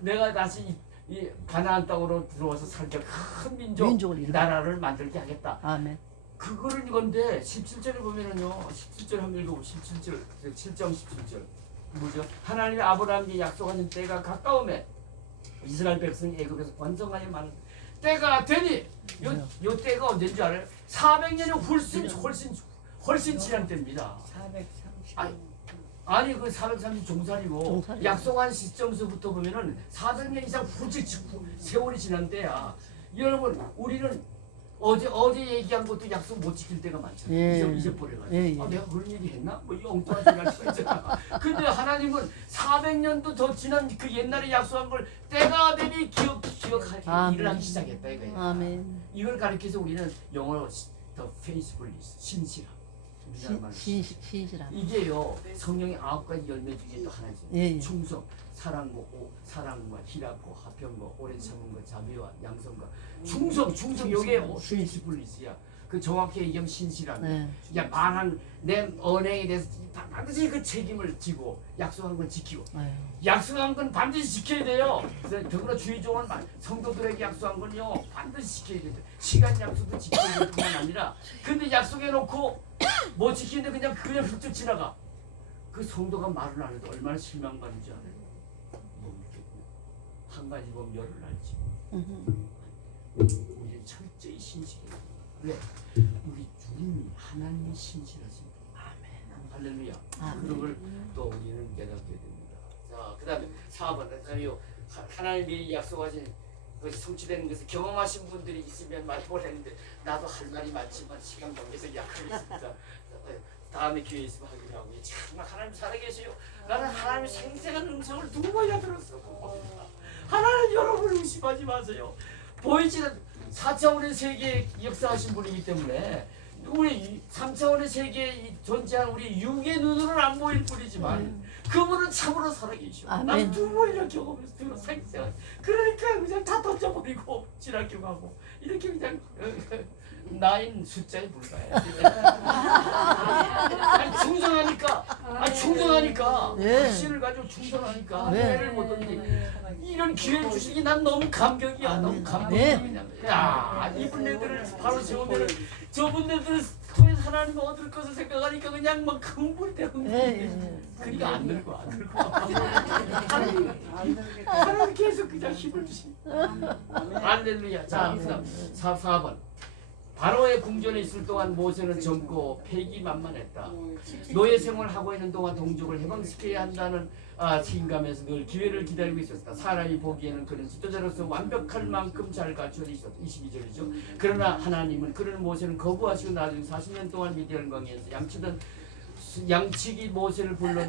내가 다시 이 가나안 땅으로 들어와서 살게 큰 민족을 나라를 만들게 하겠다. 아멘. 그거를 이건데 17절에 보면은요. 17절 한번 읽어보 17절 7장 17절 뭐죠? 하나님이 아브라함에게 약속하신 때가 가까우매 이스라엘 백성이 애굽에서 번성하여 많은 때가 되니 요 때가 언제인 줄 알아요? 400년이 훨씬 지난 때입니다. 430. 아니 그 430 종살이고 약속한 시점서부터 보면은 400년 이상 훌쩍 세월이 지난 때야. 여러분 우리는 어제 얘기한 것도 약속 못 지킬 때가 많잖아요. 잊어버려가지고 내가 그런 얘기 했나? 뭐 이 엉뚱한 소리 할 수 있잖아. 근데 하나님은 400년도 더 지난 그 옛날에 약속한 걸 때가 되니 기억하기 일을 하기 시작했다 이거예요. 아멘. 이걸 가리켜서 우리는 영어로 더 faithfulness 신실함. 신실함. 이게요 성령의 9가지 열매 중에 또 하나죠. 충성, 사랑과 희락과 화평과 오래 참은 것, 자비와 양성과 충성 요게 faithfulness야. 그 정확히 얘기하면 신실함이야. 야 말한 내 언행에 대해서 반드시 그 책임을 지고 약속한 걸 지키고 약속한 건 반드시 지켜야 돼요. 그래서 더구나 주의종은 성도들에게 약속한 건요 반드시 지켜야 돼요. 시간 약속도 지켜야 될 뿐만 아니라 근데 약속해놓고 못 지키는데 그냥 훌쩍 지나가. 그 성도가 말을 안 해도 얼마나 실망받는지 알아요. 못 믿겠구나. 한 가지 보면 열을 날지. 우리는 철저히 신실해요. 왜? 우리 주님이 하나님이 신실하신 아멘. 할렐루야. 그런 걸 또 우리는 깨닫게 됩니다. 자, 그 다음에 4번 하나님이 약속하신 것이 성취되는 것을 경험하신 분들이 있으면 말해보려 했는데 나도 할 말이 많지만 시간 관계에서 약하겠습니다. 다음에 교회에 있으면 하기로 하고 정말 하나님 살아계세요. 나는 하나님의 생생한 음성을 2번이나 들었어. 하나님 여러분을 의심하지 마세요. 보이지는 4차원의 세계에 역사하신 분이기 때문에 우리 3차원의 세계에 존재하는 우리 육의 눈으로는 안 보일 뿐이지만 그분은 참으로 살아계시오. 난 아멘. 2번이나 경험해서 들어 생생한. 그러니까 그냥 다 던져버리고 지나쳐가고 이렇게 그냥 나인 숫자에 불과해. 아니 충성하니까, 충성하니까 네. 확신을 가지고 충성하니까 네. 은혜를 못 얻니. 이런 기회를 주시기 난 너무 감격이야. 너무 감격이야. 야, 이분네들을 바로 세우면 저분네들을 통해서 하나님 얻을 것을 생각하니까 그냥 막 흥분돼. 그러니까 안 늙어, 안 늙어. 하나님 계속 그냥 힘을 주시. 할렐루야. 자, 그다음 4번. 바로의 궁전에 있을 동안 모세는 젊고 패기만만했다. 노예 생활을 하고 있는 동안 동족을 해방시켜야 한다는 책임감에서 늘 기회를 기다리고 있었다. 사람이 보기에는 그는 지도자로서 완벽할 만큼 잘 갖춰져 있었다. 22절이죠. 그러나 하나님은 그런 모세는 거부하시고 나중에 40년 동안 미디안 광야에서 양치기 모세를 불러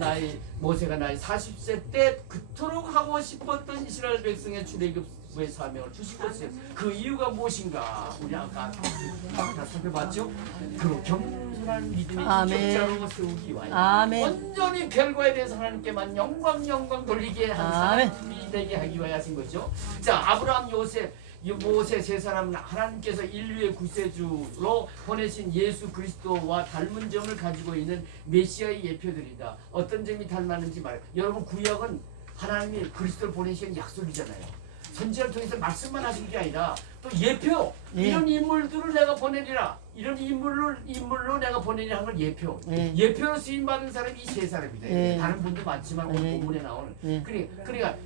모세가 나이 40세 때 그토록 하고 싶었던 이스라엘 백성의 출애굽의 사명을 주시겠어요. 그 이유가 무엇인가? 우리 아까 다 살펴봤죠? 그 겸손한 믿음의 인격자로 세우기 위하여 아멘. 온전히 결과에 대해서 하나님께만 영광 돌리게 한 사람이 되게 하기 위하여 하신 거죠. 자, 아브라함, 요셉, 모세 세 사람은 하나님께서 인류의 구세주로 보내신 예수 그리스도와 닮은 점을 가지고 있는 메시아의 예표들이다. 어떤 점이 닮았는지 말해요. 여러분, 구약은 하나님이 그리스도를 보내신 약속이잖아요. 선지자를 통해서 말씀만 하신 게 아니라 또 예표, 이런 인물들을 내가 보내리라, 이런 인물로 내가 보내리라 하는 걸 예표. 예표로 쓰임받은 사람이 이 세 사람이다. 다른 분도 많지만 오늘 본문에 나오는. 그러니까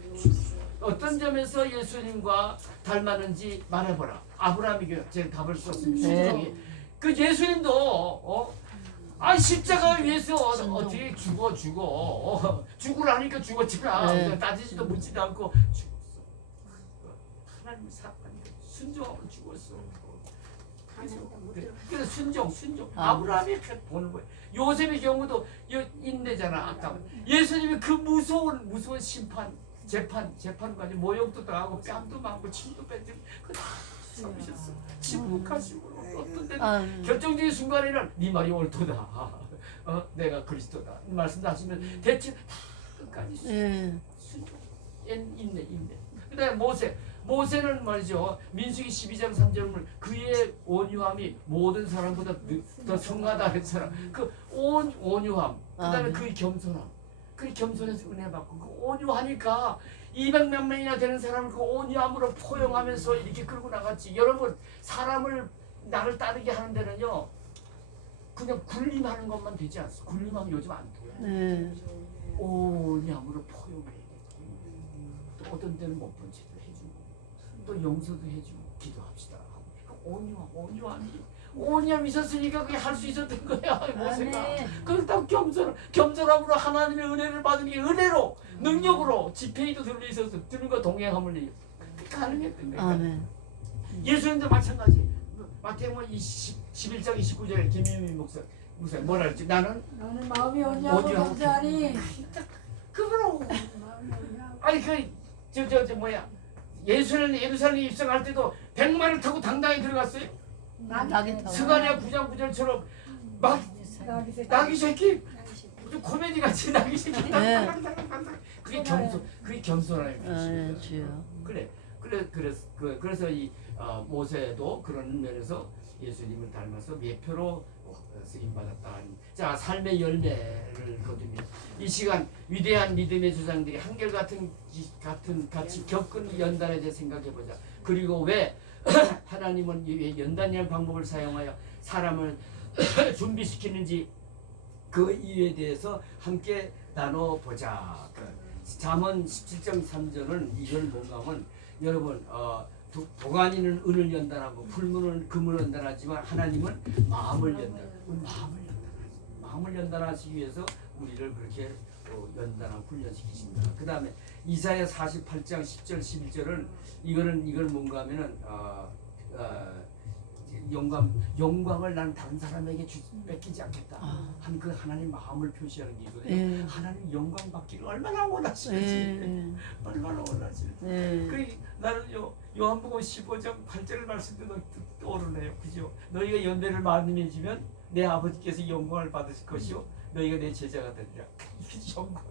어떤 점에서 예수님과 닮았는지 말해보라. 아브라함이 제가 답을 썼습니다. 순종이. 그 예수님도 십자가 위해서 어떻게 죽으라니까 죽었지만 따지지도 묻지도 않고 죽었어. 하나님의 사랑하니까 순종하고 죽었어. 그래서 순종. 아브라함이 보는 거예요. 요셉의 경우도 인내잖아. 아까 예수님이 그 무서운 심판, 재판까지 모욕도 당하고 뺨도 맞고 침도 뱉고 그다 참으셨어. 침묵하시고 어떤 때는 결정적인 순간에는 네 말이 옳도다. 내가 그리스도다. 이 말씀도 하시면 대체 다 끝까지 순종. 인내. 그다음에 모세는 말이죠. 민수기 12장 3절을 그의 온유함이 모든 사람보다 더 성하다 했잖아. 그 온유함. 그다음에 그의 겸손함. 그 겸손해서 은혜 받고 그 온유하니까 200몇 명이나 되는 사람을 그 온유함으로 포용하면서 이렇게 끌고 나갔지. 여러분, 나를 따르게 하는 데는요, 그냥 군림하는 것만 되지 않습니다. 군림하면 요즘 안 돼요. 온유함으로 포용해야 되고, 또 어떤 때는 못 본 채도 해주고, 또 용서도 해주고, 기도합시다 하고. 온유함이 있었으니까 그게 할 수 있었던 거야. 모세가. 그렇다고 겸손함으로 하나님의 은혜를 받은 게 은혜로, 능력으로 지팡이도 들고 있어서 들과 동행함을 가능했던 거야. 예수님도 마찬가지. 마태복음 11장 29절에 김유민 목사 뭐라 그랬지? 나는 마음이 온유하고 겸손하니 그거로. 아니 예루살렘 입성할 때도 백마를 타고 당당히 들어갔어요. 스가랴 9장 9절처럼 막 나귀 새끼 코미디 같이 나귀 새끼 그게 겸손함이 주요. 그래서 이 모세도 그런 면에서 예수님을 닮아서 예표로 쓰임 받았다. 자, 삶의 열매를 거두며 이 시간 위대한 믿음의 주장들이 한결같이 겪은 연단에 대해 생각해 보자. 그리고 왜 하나님은 연단이라는 방법을 사용하여 사람을 준비시키는지 그 이유에 대해서 함께 나눠보자. 잠언 17장 3절은 이걸 뭔가 하면 여러분 도가니는 은을 연단하고 풀무는 금을 연단하지만 하나님은 마음을 연단하시기 위해서 우리를 그렇게 연단하고 훈련시키신다. 그 다음에 이사야 48장 10절 11절은 이걸 뭔가 하면은 영광을 난 다른 사람에게 뺏기지 않겠다. 한 그 하나님 마음을 표시하는 게 이거예요. 하나님 영광 받기를 얼마나 원하시는지, 얼마나 원하시는지. 그 나는 요한복음 15장 8절 말씀도 떠오르네요. 그죠? 너희가 연대를 많이 맺으면 내 아버지께서 영광을 받으실 것이요 너희가 내 제자가 되리라. 영광.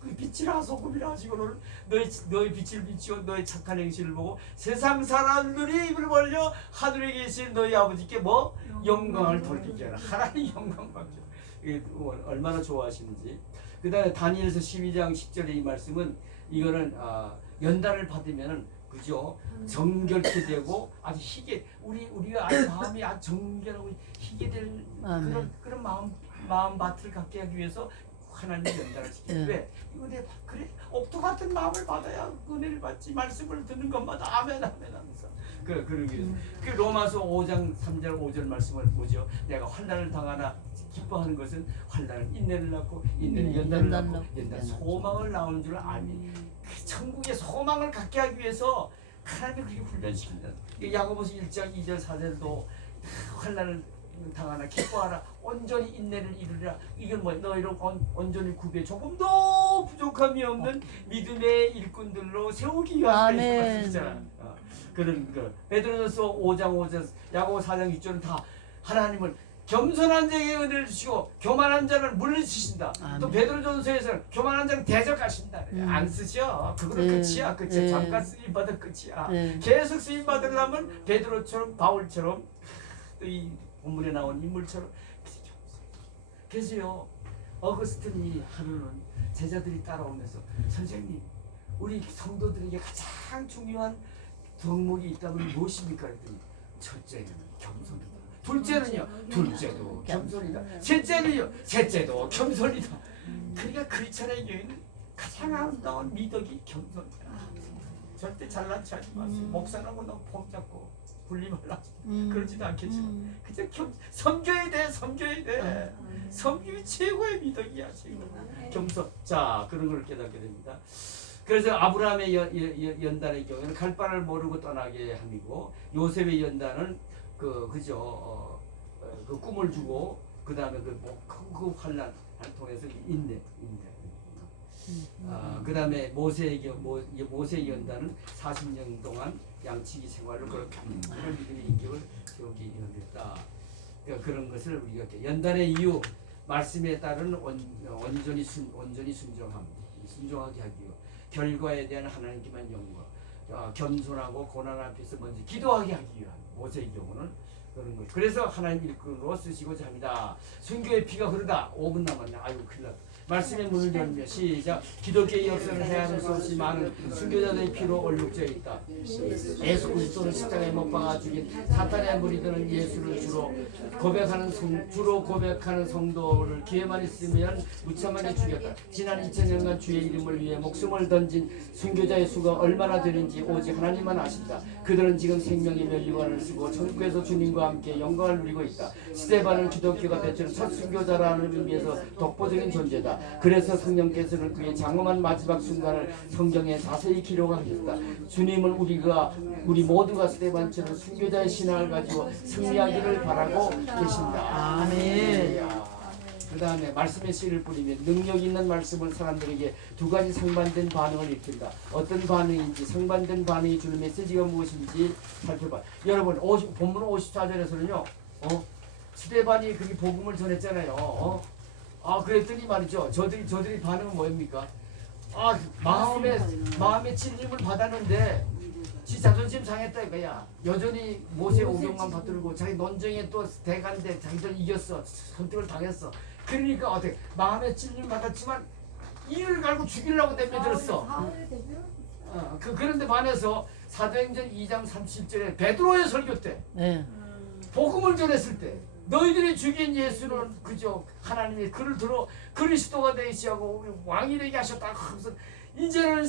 그 빛이라 소금이라 하시고는 너희 빛을 비추어 너희 착한 행실을 보고 세상 사람들이 입을 벌려 하늘에 계신 너희 아버지께 뭐 영광을 돌리게 하라. 하나님 영광 받게. 얼마나 좋아하시는지. 그 다음에 다니엘서 12장 10절의 이 말씀은 이거는 연단을 받으면은 그죠? 정결케 되고 아주 희게 우리가 아주 마음이 아주 정결하고 희게 될 그런 마음밭을 갖게 하기 위해서 하나님 연단을 시켜요. 왜? 은혜 그래 옥토 같은 마음을 받아야 은혜를 받지. 말씀을 듣는 것마다 아멘 하면서 그러기 위해서. 그 로마서 5장 3절 5절 말씀을 보죠. 내가 환난을 당하나 기뻐하는 것은 환난은 인내를 낳고 인내는 연단을 낳고 연단 소망을 낳은 줄 아니. 그 천국의 소망을 갖게 하기 위해서 하나님이 그렇게 훈련시킨다. 야고보서 1장 2절 4절도 환난을 당하나 기뻐하라 온전히 인내를 이루리라. 이건 뭐야? 너희를 온전히 구비해 조금도 부족함이 없는 믿음의 일꾼들로 세우기 위한 말씀이잖아. 그런 거 베드로전서 5장 5절 야고보 4장 6절은 다 하나님을 겸손한 자에게 은혜를 주시고 교만한 자를 물리치신다. 또 베드로전서에서는 교만한 자를 대적하신다. 안 쓰죠. 그거는 끝이야. 잠깐 쓰임 받을 끝이야. 계속 쓰임 받으려면 베드로처럼 바울처럼 또 이 본문에 나온 인물처럼. 그래서요 어거스틴이 하루는 제자들이 따라오면서 선생님 우리 성도들에게 가장 중요한 덕목이 있다면 무엇입니까? 했더니 첫째는 겸손이다. 둘째는요 둘째도 겸손이다. 셋째도 겸손이다. 그러니까 크리스찬의 교회는 가장 아름다운 미덕이 겸손이다. 절대 잘난 척하지 마세요. 목사라고 너무 폼 잡고 불리 말라 그러지도 않겠지만 그저 섬겨야 돼. 섬김이 최고의 미덕이야. 겸손. 자 그런 걸 깨닫게 됩니다. 그래서 아브라함의 연단의 경우에는 갈 바를 모르고 떠나게 함이고 요셉의 연단은 그 꿈을 주고 그 다음에 그 환난을 통해서 인내. 그 다음에 모세의 연단은 40년 동안 양치기 생활을 그런 믿음의 인격을 세우기 연했다. 그러니까 그런 것을 우리가 연단의 이유 말씀에 따른 온전히 순종하게 하기 위해 결과에 대한 하나님께만 영광 겸손하고 고난 앞에서 먼저 기도하게 하기 위한 모세의 경우는 그런 거예요. 그래서 하나님 일꾼으로 쓰시고자 합니다. 순교의 피가 흐르다. 5분 남았네. 아이고 큰일 났다. 말씀의 문을 열며 시작. 기독교의 역사를 헤아릴 수 없이 많은 순교자들의 피로 얼룩져 있다. 예수 그리스도를 십자가에 못 박아 죽인 사탄의 무리들은 예수를 주로 고백하는 성도를 기회만 있으면 무참하게 죽였다. 지난 2000년간 주의 이름을 위해 목숨을 던진 순교자의 수가 얼마나 되는지 오직 하나님만 아신다. 그들은 지금 생명의 면류관을 쓰고 천국에서 주님과 함께 영광을 누리고 있다. 스데반은 기독교가 대체로 첫 순교자라는 의미에서 독보적인 존재다. 그래서 성령께서는 그의 장엄한 마지막 순간을 성경에 자세히 기록하셨다. 주님은 우리 모두가 스데반처럼 순교자의 신앙을 가지고 승리하기를 바라고 계신다. 아멘. 그 다음에 말씀의 씨를 뿌리면 능력 있는 말씀을 사람들에게 두 가지 상반된 반응을 일으킨다. 어떤 반응인지 상반된 반응이 주는 메시지가 무엇인지 살펴봐. 여러분 본문 54절에서는요 스데반이 그게 복음을 전했잖아요. 그랬더니 말이죠. 저들이 반응은 뭐입니까? 마음의 찔림을 받았는데 지 자존심 상했다 이거야. 여전히 모세 오경만 받들고 자기 논쟁에 또 대간데 자기들 이겼어. 선택을 당했어. 그러니까 어떻게 마음의 찔림 받았지만 이를 갈고 죽이려고 내밀들었어. 그런데 반해서 사도행전 2장 37절에 베드로의 설교 때 복음을 전했을 때 너희들이 죽인 예수는 그저 하나님이 그를 들어 그리스도가 되시하고 왕이 되게 하셨다 하면서 이제는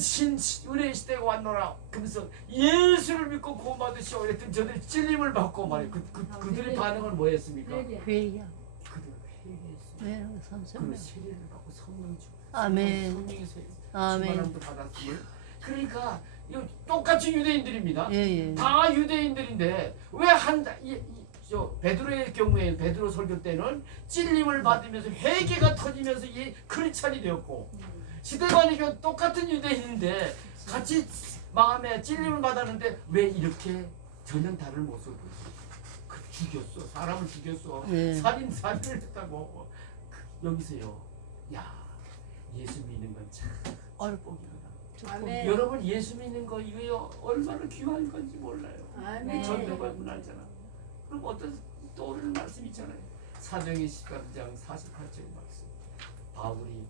은혜의 시대가 왔노라 그러면서 예수를 믿고 구원받으시오. 그랬더니 저들이 찔림을 받고 말이에요. 그들의 반응은 뭐였습니까? 회의야. 그들 회개했어요. 네, 그리고 세례를 받고 성령 주. 아멘. 성령의 세례. 아멘. 충만함도 받았음을. 그러니까 이거 똑같이 유대인들입니다. 예, 예. 다 유대인들인데 저 베드로의 경우에 베드로 설교 때는 찔림을 받으면서 회개가 터지면서 이 크리스찬이 되었고 스데반이가 똑같은 유대인인데 같이 마음에 찔림을 받았는데 왜 이렇게 전혀 다른 모습을 보였어? 죽였어. 사람을 죽였어. 예. 살인을 했다고. 여기서요. 야, 예수 믿는 건 참 축복이구나. 아멘. 여러분 예수 믿는 거 이거 얼마나 귀한 건지 몰라요. 아멘. 전도가 문화잖아. 그럼 어떤 떠오르는 말씀 있잖아요. 사도행전 13장 48절 말씀. 바울이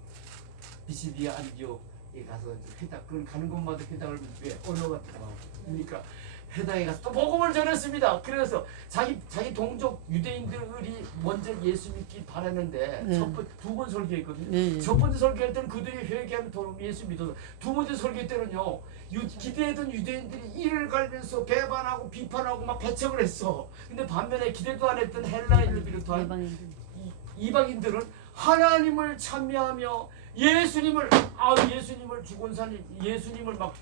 비시디아 안디옥에 가서 회당, 그 가는 곳마다 회당을 왜 언어가 들어가고 그러니까 회당에 가서 또 복음을 전했습니다. 그래서 자기 동족 유대인들이 먼저 예수 믿기 바랐는데 네. 두 번 설교했거든요. 네. 첫 번째 설교할 때는 그들이 회개하면 예수 믿어서 두 번째 설교 때는요 기대했던 유대인들이 이를 갈면서 배반하고 비판하고 막 배척을 했어. 근데 반면에 기대도 안 했던 헬라인을 비롯한 이방인들. 이방인들은 하나님을 찬미하며 예수님을 죽은 산이 예수님을 막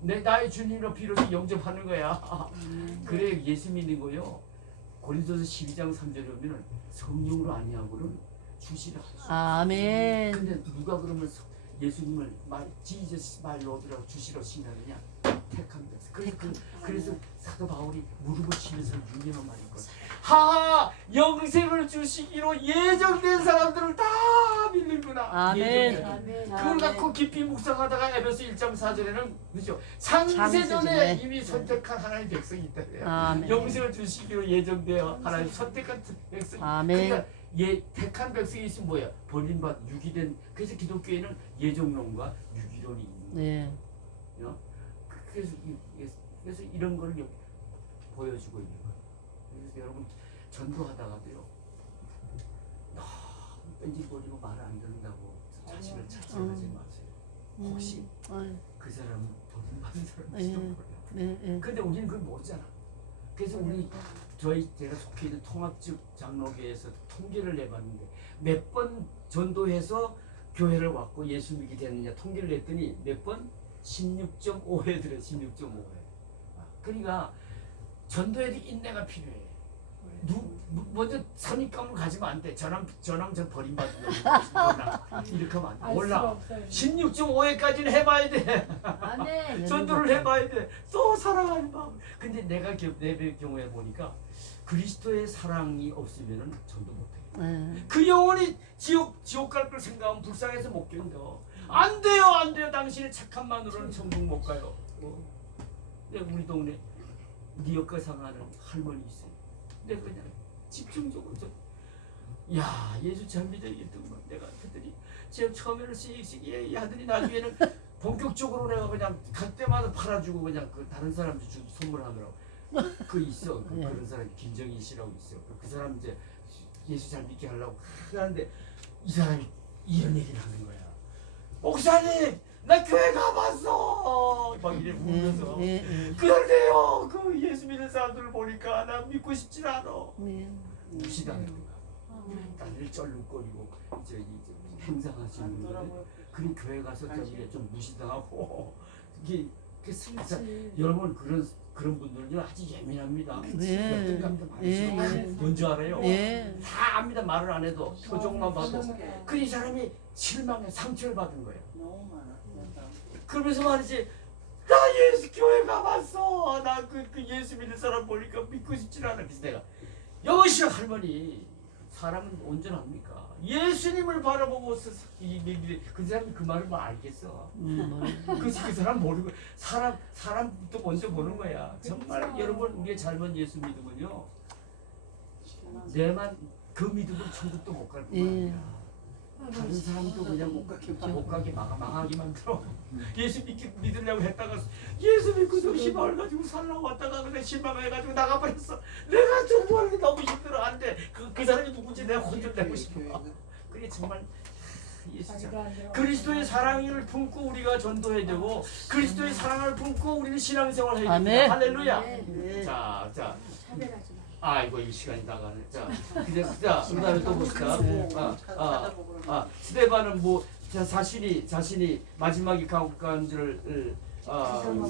나의 주님으로 비로소 영접하는 거야. 그래 예수 믿는 거요. 고린도서 12장 3절에 보면은 성령으로 아니하고는 주시라 하시오. 아멘. 근데 누가 그러면 예수님을 지저스 말로드라고 주시러 신하느냐? 택한 백성. 그래서 사도 바울이 무릎을 치면서 유명한 말인 것. 하하 영생을 주시기로 예정된 사람들을 다 믿는구나. 아멘. 예정된. 아멘. 그걸 갖고 깊이 묵상하다가 에베소 1장 4절에는 그죠? 창세전에 창세전에. 이미 선택한 하나님의 백성이 있다 그래요. 아멘. 영생을 주시기로 예정되어 하나님 선택한 백성. 아멘. 그러니까 택한 백성이 있으면 뭐야? 버림받 유기된. 그래서 기독교에는 예정론과 유기론이 있는 거예요. 네. 그래서 이런 걸 보여주고 있는 거예요. 그래서 여러분 전도하다가도요. 너무 뺀질거리고 말을 안 듣는다고 자신을 자책하지 마세요. 혹시 그 사람은 버림받은 사람일지도 몰라요. 네, 네. 근데 우리는 그걸 모르잖아. 그래서 제가 속해 있는 통합적 장로교에서 통계를 내봤는데 몇 번 전도해서 교회를 왔고 예수 믿게 되느냐 통계를 냈더니 몇 번? 16.5회 들어 16.5회. 그러니까 전도에도 인내가 필요해. 먼저 선입감을 가지면 안 돼. 저놈 저 버림받은 놈 이렇게 하면 안 돼. 몰라. 16.5회까지는 해봐야 돼. 아멘. 전도를 해봐야 돼. 또 사랑하는 마음. 근데 내가 내 경우에 보니까 그리스도의 사랑이 없으면은 전도 못해. 네. 그 영혼이 지옥 갈 걸 생각하면 불쌍해서 못 견뎌. 안 돼요. 당신의 착함만으로는 천국 못 가요. 근데 우리 동네 니역가 상하는 할머니 있어요. 내가 그냥 집중적으로 예수 잘 믿어야겠더만 내가 했더니 제가 처음에는 씩 하더니 나중에는 본격적으로 내가 그냥 갈 때마다 팔아주고 그냥 그 다른 사람들 선물하느라고 그 있어 그런 사람이 김정희 씨라고 있어. 그 사람 이제 예수 잘 믿게 하려고 하는데 이 사람이 이런 얘기를 하는 거야. 목사님 나 교회 가봤어 막 이래 울면서. 그런데요 그 예수 믿는 사람들을 보니까 나 믿고 싶지 않아. 무시당하는 거야. 나를 쩔룩거리고 이제 행상하시는 분들 그런 교회 가서 좀 무시당하고 이게 여러분 그런 분들은요 아주 예민합니다. 역등감도 많으시고 뭔지 알아요? 다 압니다. 말을 안 해도 표정만 봐도. 그 이 사람이 실망해 상처를 받은 거예요. 그러면서 말이지 나 예수 교회 가봤어. 나 그 예수 믿는 사람 보니까 믿고 싶지 않아. 그래서 내가 여보시오 할머니 사람은 온전합니까? 예수님을 바라보고 그 사람이 그 말을 뭐 알겠어. 그 사람 모르고 사람부터 먼저 보는 거야. 정말 여러분 우리의 젊은 예수 믿음은요 내만 그 믿음으로 천국도 못 갈 뿐만 아니라 다른 사람도 그냥 못 가게 망하게 만들어. 예수 믿으려고 했다가 예수 믿고 좀 희망을 가지고 살라고 왔다가 그냥 실망해가지고 나가버렸어. 내가 정말 너무 힘들어. 안 돼. 그 사람이 누군지 내가 혼좀 내고 싶어. 그게 정말 예수 참. 그리스도의 사랑을 품고 우리가 전도해야 되고 그리스도의 사랑을 품고 우리는 신앙생활 해야 됩니다. 할렐루야. 자. 아이고 이 시간이 나가네. 그다음에 또 봅시다. 스데반은 자신이 마지막에 간 줄을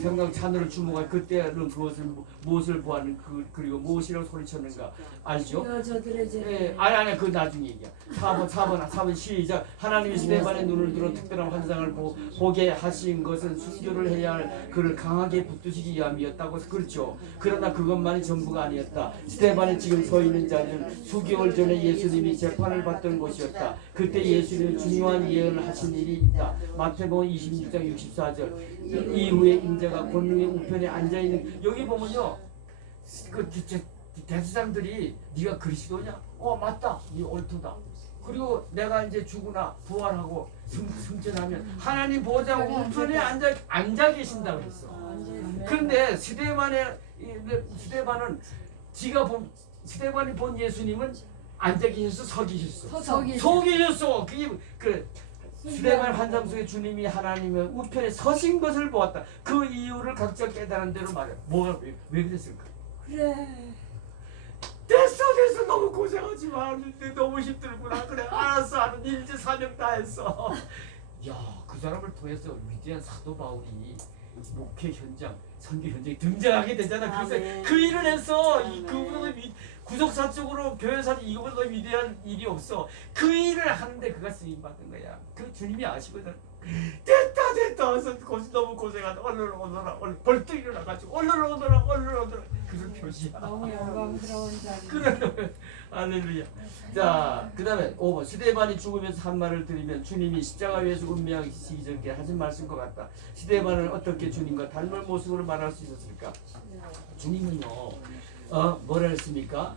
생강 찬으로 주목할 그때는 그것을 무엇을 보았는 그리고 무엇이라고 소리쳤는가 알죠? 저들의 예, 아니 그 나중에 얘기야. 4번 시작. 하나님이 스데반의 눈을 들어 특별한 환상을 보게 하신 것은 순교를 해야 할 그를 강하게 붙드시기 위함이었다고. 그렇죠. 그러나 그것만이 전부가 아니었다. 스데반이 지금 서 있는 자리는 수개월 전에 예수님이 재판을 받던 곳이었다. 그때 예수님은 중요한 예언을 하신 일이 있다. 마태복음 26장 64절. 이후에 인자가 권능의 우편에 앉아 있는. 여기 보면요, 그 대제사장들이 네가 그리스도냐? 맞다. 네 옳도다. 그리고 내가 이제 죽으나 부활하고 승천하면 하나님 보좌 우편에 앉아 계신다고 했어. 그런데 스데반은 스데반이 본 예수님은 앉아 계셨어, 서 계셨어? 서 계셨어. 그 스데반 환상 속에 주님이 하나님의 우편에 서신 것을 보았다. 그 이유를 각자 깨달은 대로 말해. 뭐가 왜 그랬을까? 그래. 됐어 너무 고생하지 마. 너무 힘들구나. 그래 알았어. 하는 일제 사명 다 했어. 야, 그 사람을 통해서 위대한 사도 바울이 목회 현장, 선교 현장에 등장하게 되잖아. 그래서 그 일을 했어. 그보다 구속사적으로 교회사는 이거보다 더 위대한 일이 없어. 그 일을 하는데 그가 쓰임 받은 거야. 그 주님이 아시거든. 됐다. 그래서 너무 고생하다. 얼른 오너라. 벌떡 일어나가지고 얼른 오너라. 그걸 표시야. 너무 영광스러운 자리. 그래. 할렐루야. 자, 그 다음에 5번. 스데반이 죽으면서 한 말을 드리면 주님이 십자가 위에서 운명하시기 전에 하신 말씀과 같다. 스데반은 어떻게 주님과 닮은 모습으로 말할 수 있었을까? 주님은요, 뭐라 했습니까?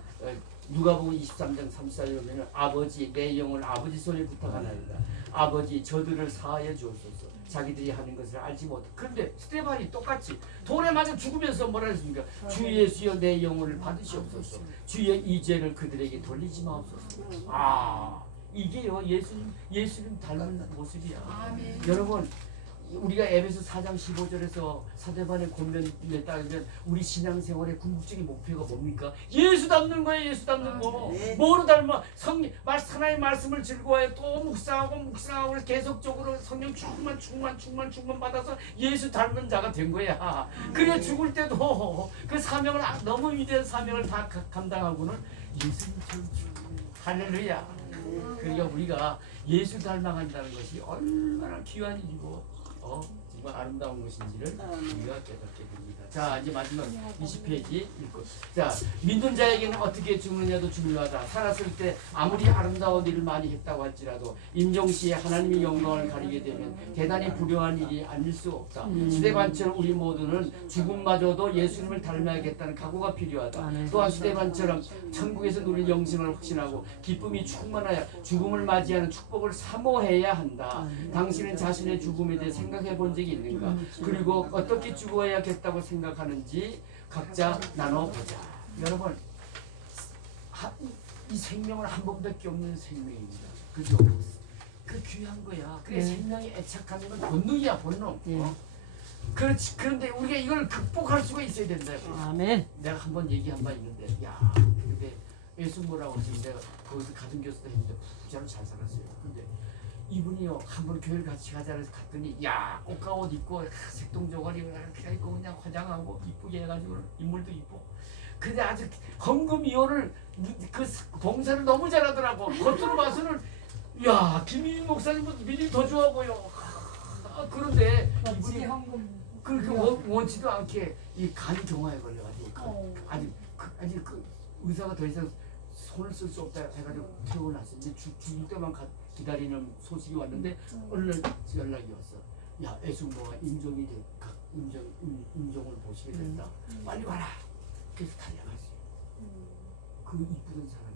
누가복음 23장 34절에 보면 아버지 내 영을 아버지 손에 부탁하나이다. 아버지 저들을 사하여 주옵소서. 자기들이 하는 것을 알지 못해. 그런데 스데반이 똑같이 돌에 맞아 죽으면서 뭐라 했습니까? 주 예수여 내 영혼을 받으시옵소서. 주의 이 죄를 그들에게 돌리지 마옵소서. 이게요 예수님 닮은 모습이야. 아멘. 여러분, 우리가 에베소 4장 15절에서 스데반의 권면에 따르면 우리 신앙생활의 궁극적인 목표가 뭡니까? 예수 닮는 거예요. 예수 닮는 거. 네. 뭐로 닮아? 하나님의 말씀을 즐거워해. 또 묵상하고 계속적으로 성령 충만 받아서 예수 닮는 자가 된 거야. 그래 죽을 때도 그 사명을 너무 위대한 사명을 다 감당하고는 예수님처럼 할렐루야. 그러니까 우리가 예수 닮아간다는 것이 얼마나 귀한 일이고 정말 아름다운 것인지를 우리가 깨닫게 됩니다. 자, 이제 마지막 20페이지 읽고. 자, 믿는 자에게는 어떻게 죽느냐도 중요하다. 살았을 때 아무리 아름다운 일을 많이 했다고 할지라도 임종시에 하나님의 영광을 가리게 되면 대단히 불효한 일이 아닐 수 없다. 스데반처럼 우리 모두는 죽음마저도 예수님을 닮아야겠다는 각오가 필요하다. 또한 스데반처럼 천국에서 누릴 영생을 확신하고 기쁨이 충만하여 죽음을 맞이하는 축복을 사모해야 한다. 당신은 자신의 죽음에 대해 생각해 본 적이 있는가? 그리고 어떻게 죽어야겠다고 생각하는지 각자 나눠보자. 여러분, 이 생명은 한 번밖에 없는 생명입니다. 그죠? 그 귀한 거야. 그래 생명에 애착하는 건 본능이야, 본능. 그렇지. 그런데 우리가 이걸 극복할 수가 있어야 된다. 아멘. 내가 한번 얘기한 바 있는데, 근데 예수모라고 지금 내가 거기서 가정교수도 했는데 부자로 잘 살았어요. 근데 이분이요 한번 교회를 같이 가자 해서 갔더니 꽃가옷 입고 색동저고리 이렇게 입고 그냥 화장하고 이쁘게 해가지고 인물도 이쁘고 근데 아주 헌금이혼을 그 봉사를 너무 잘하더라고. 겉으로 봐서는 김민희 목사님은 민희 더 좋아 보여. 그런데 이분이 그렇게 원치도 않게 이 간 경화에 걸려가지고 아직 그 의사가 더 이상 손을 쓸 수 없다 해가지고 퇴원했어. 이제 죽을 때만 기다리는 소식이 왔는데 오늘 연락이 왔어. 애숙모가 임종이 임종을 보시게 됐다. 빨리 와라. 그래서 달려갔어요. 그 이쁘던 사람이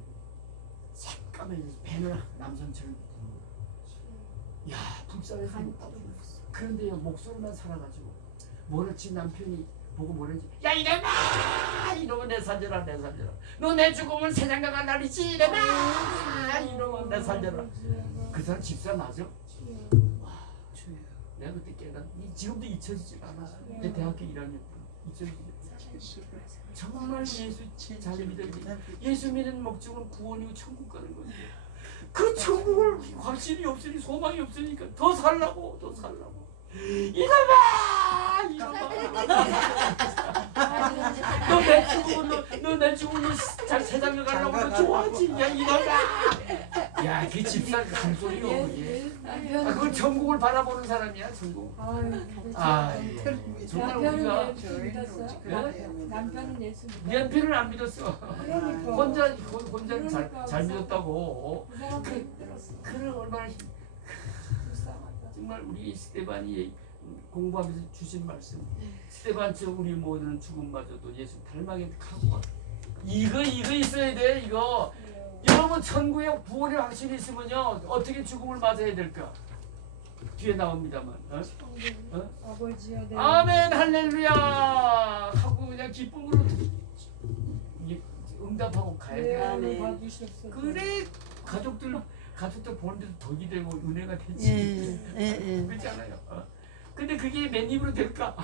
새까매져서 배는 남산처럼 불쌍해서 그런데요 목소리만 살아가지고 뭐랬지 남편이 보고 뭐랬지 이놈은 내 살려라 너 내 죽으면 세상가가 날리지 이놈은 내 살려라. 그 사람 집사 맞아? 내가 그때 지금도 잊혀지지 않아. 내 대학교 1학년 때 잊혀지지. 정말 예수 잘 믿어야 돼. 예수 믿는 목적은 구원이고 천국 가는 건데 그 천국을 확신이 없으니 소망이 없으니까 더 살라고 이놈아! 너내 죽으면 세상에 가려고 너 좋아하지? 야 이놈아! 야, 그 집사 간 소리요. 예. 그건 천국을 바라보는 사람이야, 천국. 아, 예. 정말 우리가 남편은 예수 믿었어요? 남편은 예수 믿었어요? 연필을 안 믿었어. 그러니까. 혼자 잘 믿었다고. 그 사람도 힘들었어. 그를 얼마나 불쌍하다. 정말 우리 스테반이 공부하면서 주신 말씀. 스테반처럼 우리 모두는 죽음마저도 예수 닮아게 하고 이거 있어야 돼 이거. 여러분 천국에 부활의 확신이 있으면요 어떻게 죽음을 맞아야 될까? 뒤에 나옵니다만. 아버지여 내 아멘 할렐루야 하고 그냥 기쁨으로 응답하고 가야 돼. 예언을 받으셨어. 그래 가족들 보는데도 덕이 되고 은혜가 되지. 그렇지 않아요? 근데 그게 맨입으로 될까?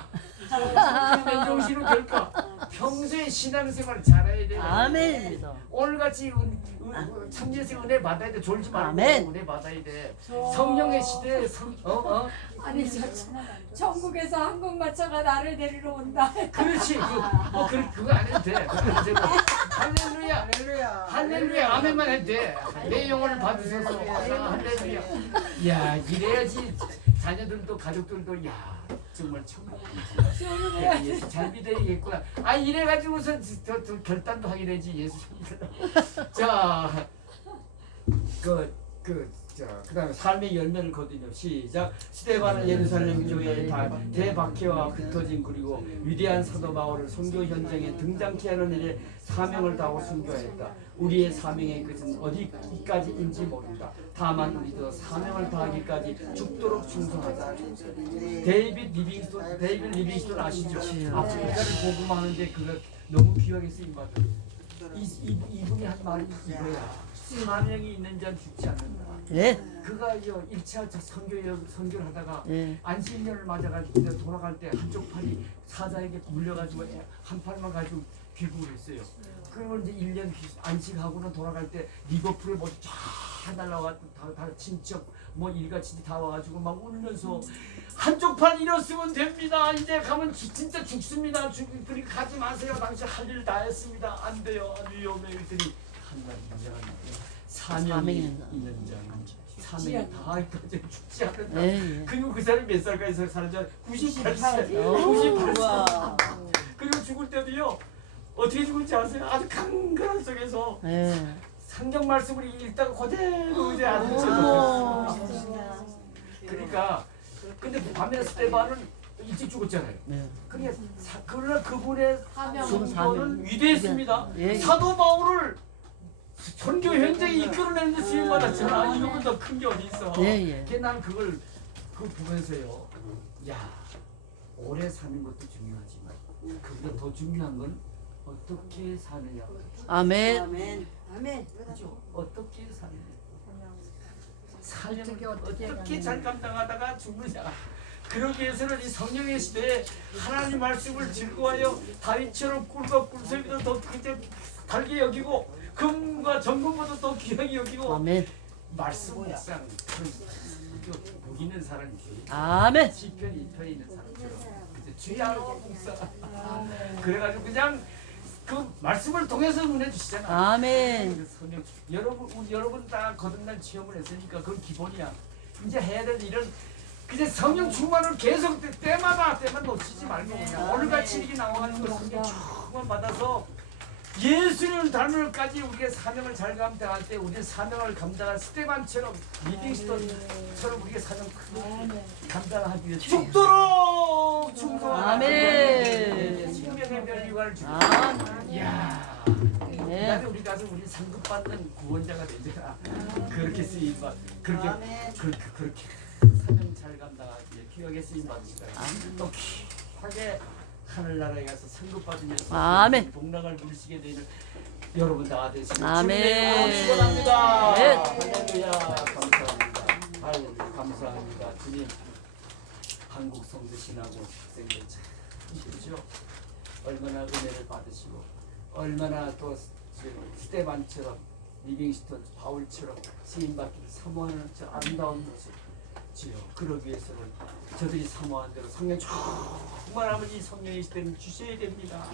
맨정신으로 될까? 평소에 신앙생활 잘해야 돼. 아멘입니다. 오늘같이 참여생 은혜 받아야 돼. 졸지 말고 아멘. 은혜 받아야 돼. 성령의 시대에 아니 천국에서 한국마차가 나를 데리러 온다. 그렇지. 그거 안 해도 돼. 그거 안 해도 되고. 할렐루야. 할렐루야. 아멘만 해도 돼. 내 영혼을 받으셔서 할렐루야. 야 이래야지 자녀들도 가족들도 야 정말 천국 예수 잘 믿어야겠구나. 아 이래가지고서 더 결단도 하게 되지 예수 자 그다음에 삶의 열매를 거두며 시작. 스데반은 예루살렘 교회의 대박해와 흩어진 그리고 위대한 사도 바울을 선교 현장에 등장케 하는 일에 사명을 다하고 순교했다. 우리의 사명의 끝은 어디까지인지 모른다. 다만 우리도 사명을 다하기까지 죽도록 충성하자. 데이빗 리빙스톤 아시죠? 아프리카를 복음하는데 그거 너무 귀하게 쓰임 받아. 이분이 한 말이 이거야. 사명이 있는 자는 죽지 않는다. 네. 그가 1차 선교를 하다가 네. 안식년을 맞아가지고 돌아갈 때 한쪽 팔이 사자에게 물려가지고 한 팔만 가지고 귀국을 했어요. 그리고 이제 1년 안식하고는 돌아갈 때 리버풀에 뭐 쫙 날라와가지고 다 친척 뭐 일가친지 다 와가지고 막 울면서 한쪽 팔 잃었으면 됩니다. 이제 가면 진짜 죽습니다. 그러니까 가지 마세요. 당신 할 일 다 했습니다. 안 돼요. 위험해. 그랬더니 한마디 인정한 거예요. 사명이 있는 자는 사명이 다까지 죽지 않는다. 그리고 그 사람이 몇 살까지 사는 줄 98세. 98세. 그리고 죽을 때도요. 어떻게 죽을지 아세요? 아주 강건한 속에서 성경 말씀을 읽다가 그대로 이제 안 들어요. 그러니까 근데 반면에 스데반은 일찍 죽었잖아요. 그러나 그분의 선교는 위대했습니다. 사도 바울을 선교 현장에 이끌어내는 데 쓰임 받았잖아. 이거보다 더 큰 게 어디 있어? 난 그걸 보면서요. 야 오래 사는 것도 중요하지만 그보다 더 중요한 건 어떻게 사느냐. 아멘. 그죠? 어떻게 사느냐. 사명을 어떻게 잘 감당하다가 죽느냐. 그러기 위해서는 이 성령의 시대에 하나님 말씀을 즐거워하여 다윗처럼 꿀과 꿀샘이도 더 그저 달게 여기고 금과 정금보다 더 귀하게 여기고 아멘. 말씀 묵상 복 있는 사람이지. 아멘. 시편 2편에 있는 사람처럼 주야로 묵상. 그래가지고 그냥 그 말씀을 통해서 은혜 주시잖아. 아멘. 성령 여러분 다 거듭난 체험을 했으니까 그건 기본이야. 이제 해야 될 일은 이제 성령 충만을 계속 때마다 놓치지 말고 그냥 오늘같이 이렇게 나와가지고 성령 충만 받아서 예수님을 닮을까지 우리의 사명을 잘 감당할 때 우리의 사명을 감당할 스테반처럼 리빙스톤처럼 우리의 사명 크게 감당하기 위해 죽도록 충성하라. 아멘. 생명의 멸류관을 주고. 이야. 우리 가서 우리 상급 받는 구원자가 되잖아. 그렇게 쓰임 받. 그렇게 사명 잘 감당하기 위해 귀하게 쓰임 받으시다. 또 귀하게 하늘나라에 가서 상급 받으면서 아멘. 복락을 누리시게 되는 여러분 다 되시길 아멘. 축원합니다. 네. 할렐루야. 감사합니다. 할렐루야. 감사합니다. 주님 한국 성도신하고 학생들 참 그죠? 얼마나 은혜를 받으시고 얼마나 또 스테반처럼 리빙스톤 바울처럼 쓰임받기를 사모하는 저 아름다운 모습 주여 그러기 위해서는 저들이 사모한 대로 성령 충만함을 이 성령의 시대는 주셔야 됩니다.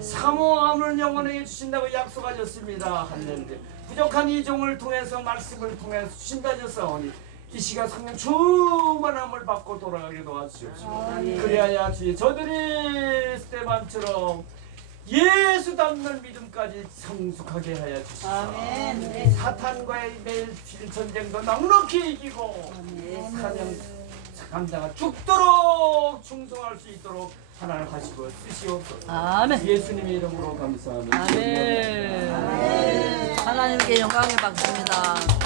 사모함을 영원하게 주신다고 약속하셨습니다. 할렐루야. 부족한 이 종을 통해서 말씀을 통해서 주신다 하셨사오니 이 시간 성령 충만함을 받고 돌아가게 도와주시옵소서. 그리하여 주의 저들이 스테반처럼 예수 닮는 믿음까지 성숙하게 하여 주시옵소서. 아멘. 사탄과의 매일 전쟁도 넉넉히 이기고 사명 감당을 죽도록 충성할 수 있도록 하나님 하시고 쓰시옵소서. 아멘. 예수님의 이름으로 감사합니다. 아멘. 하나님께 영광을 받습니다.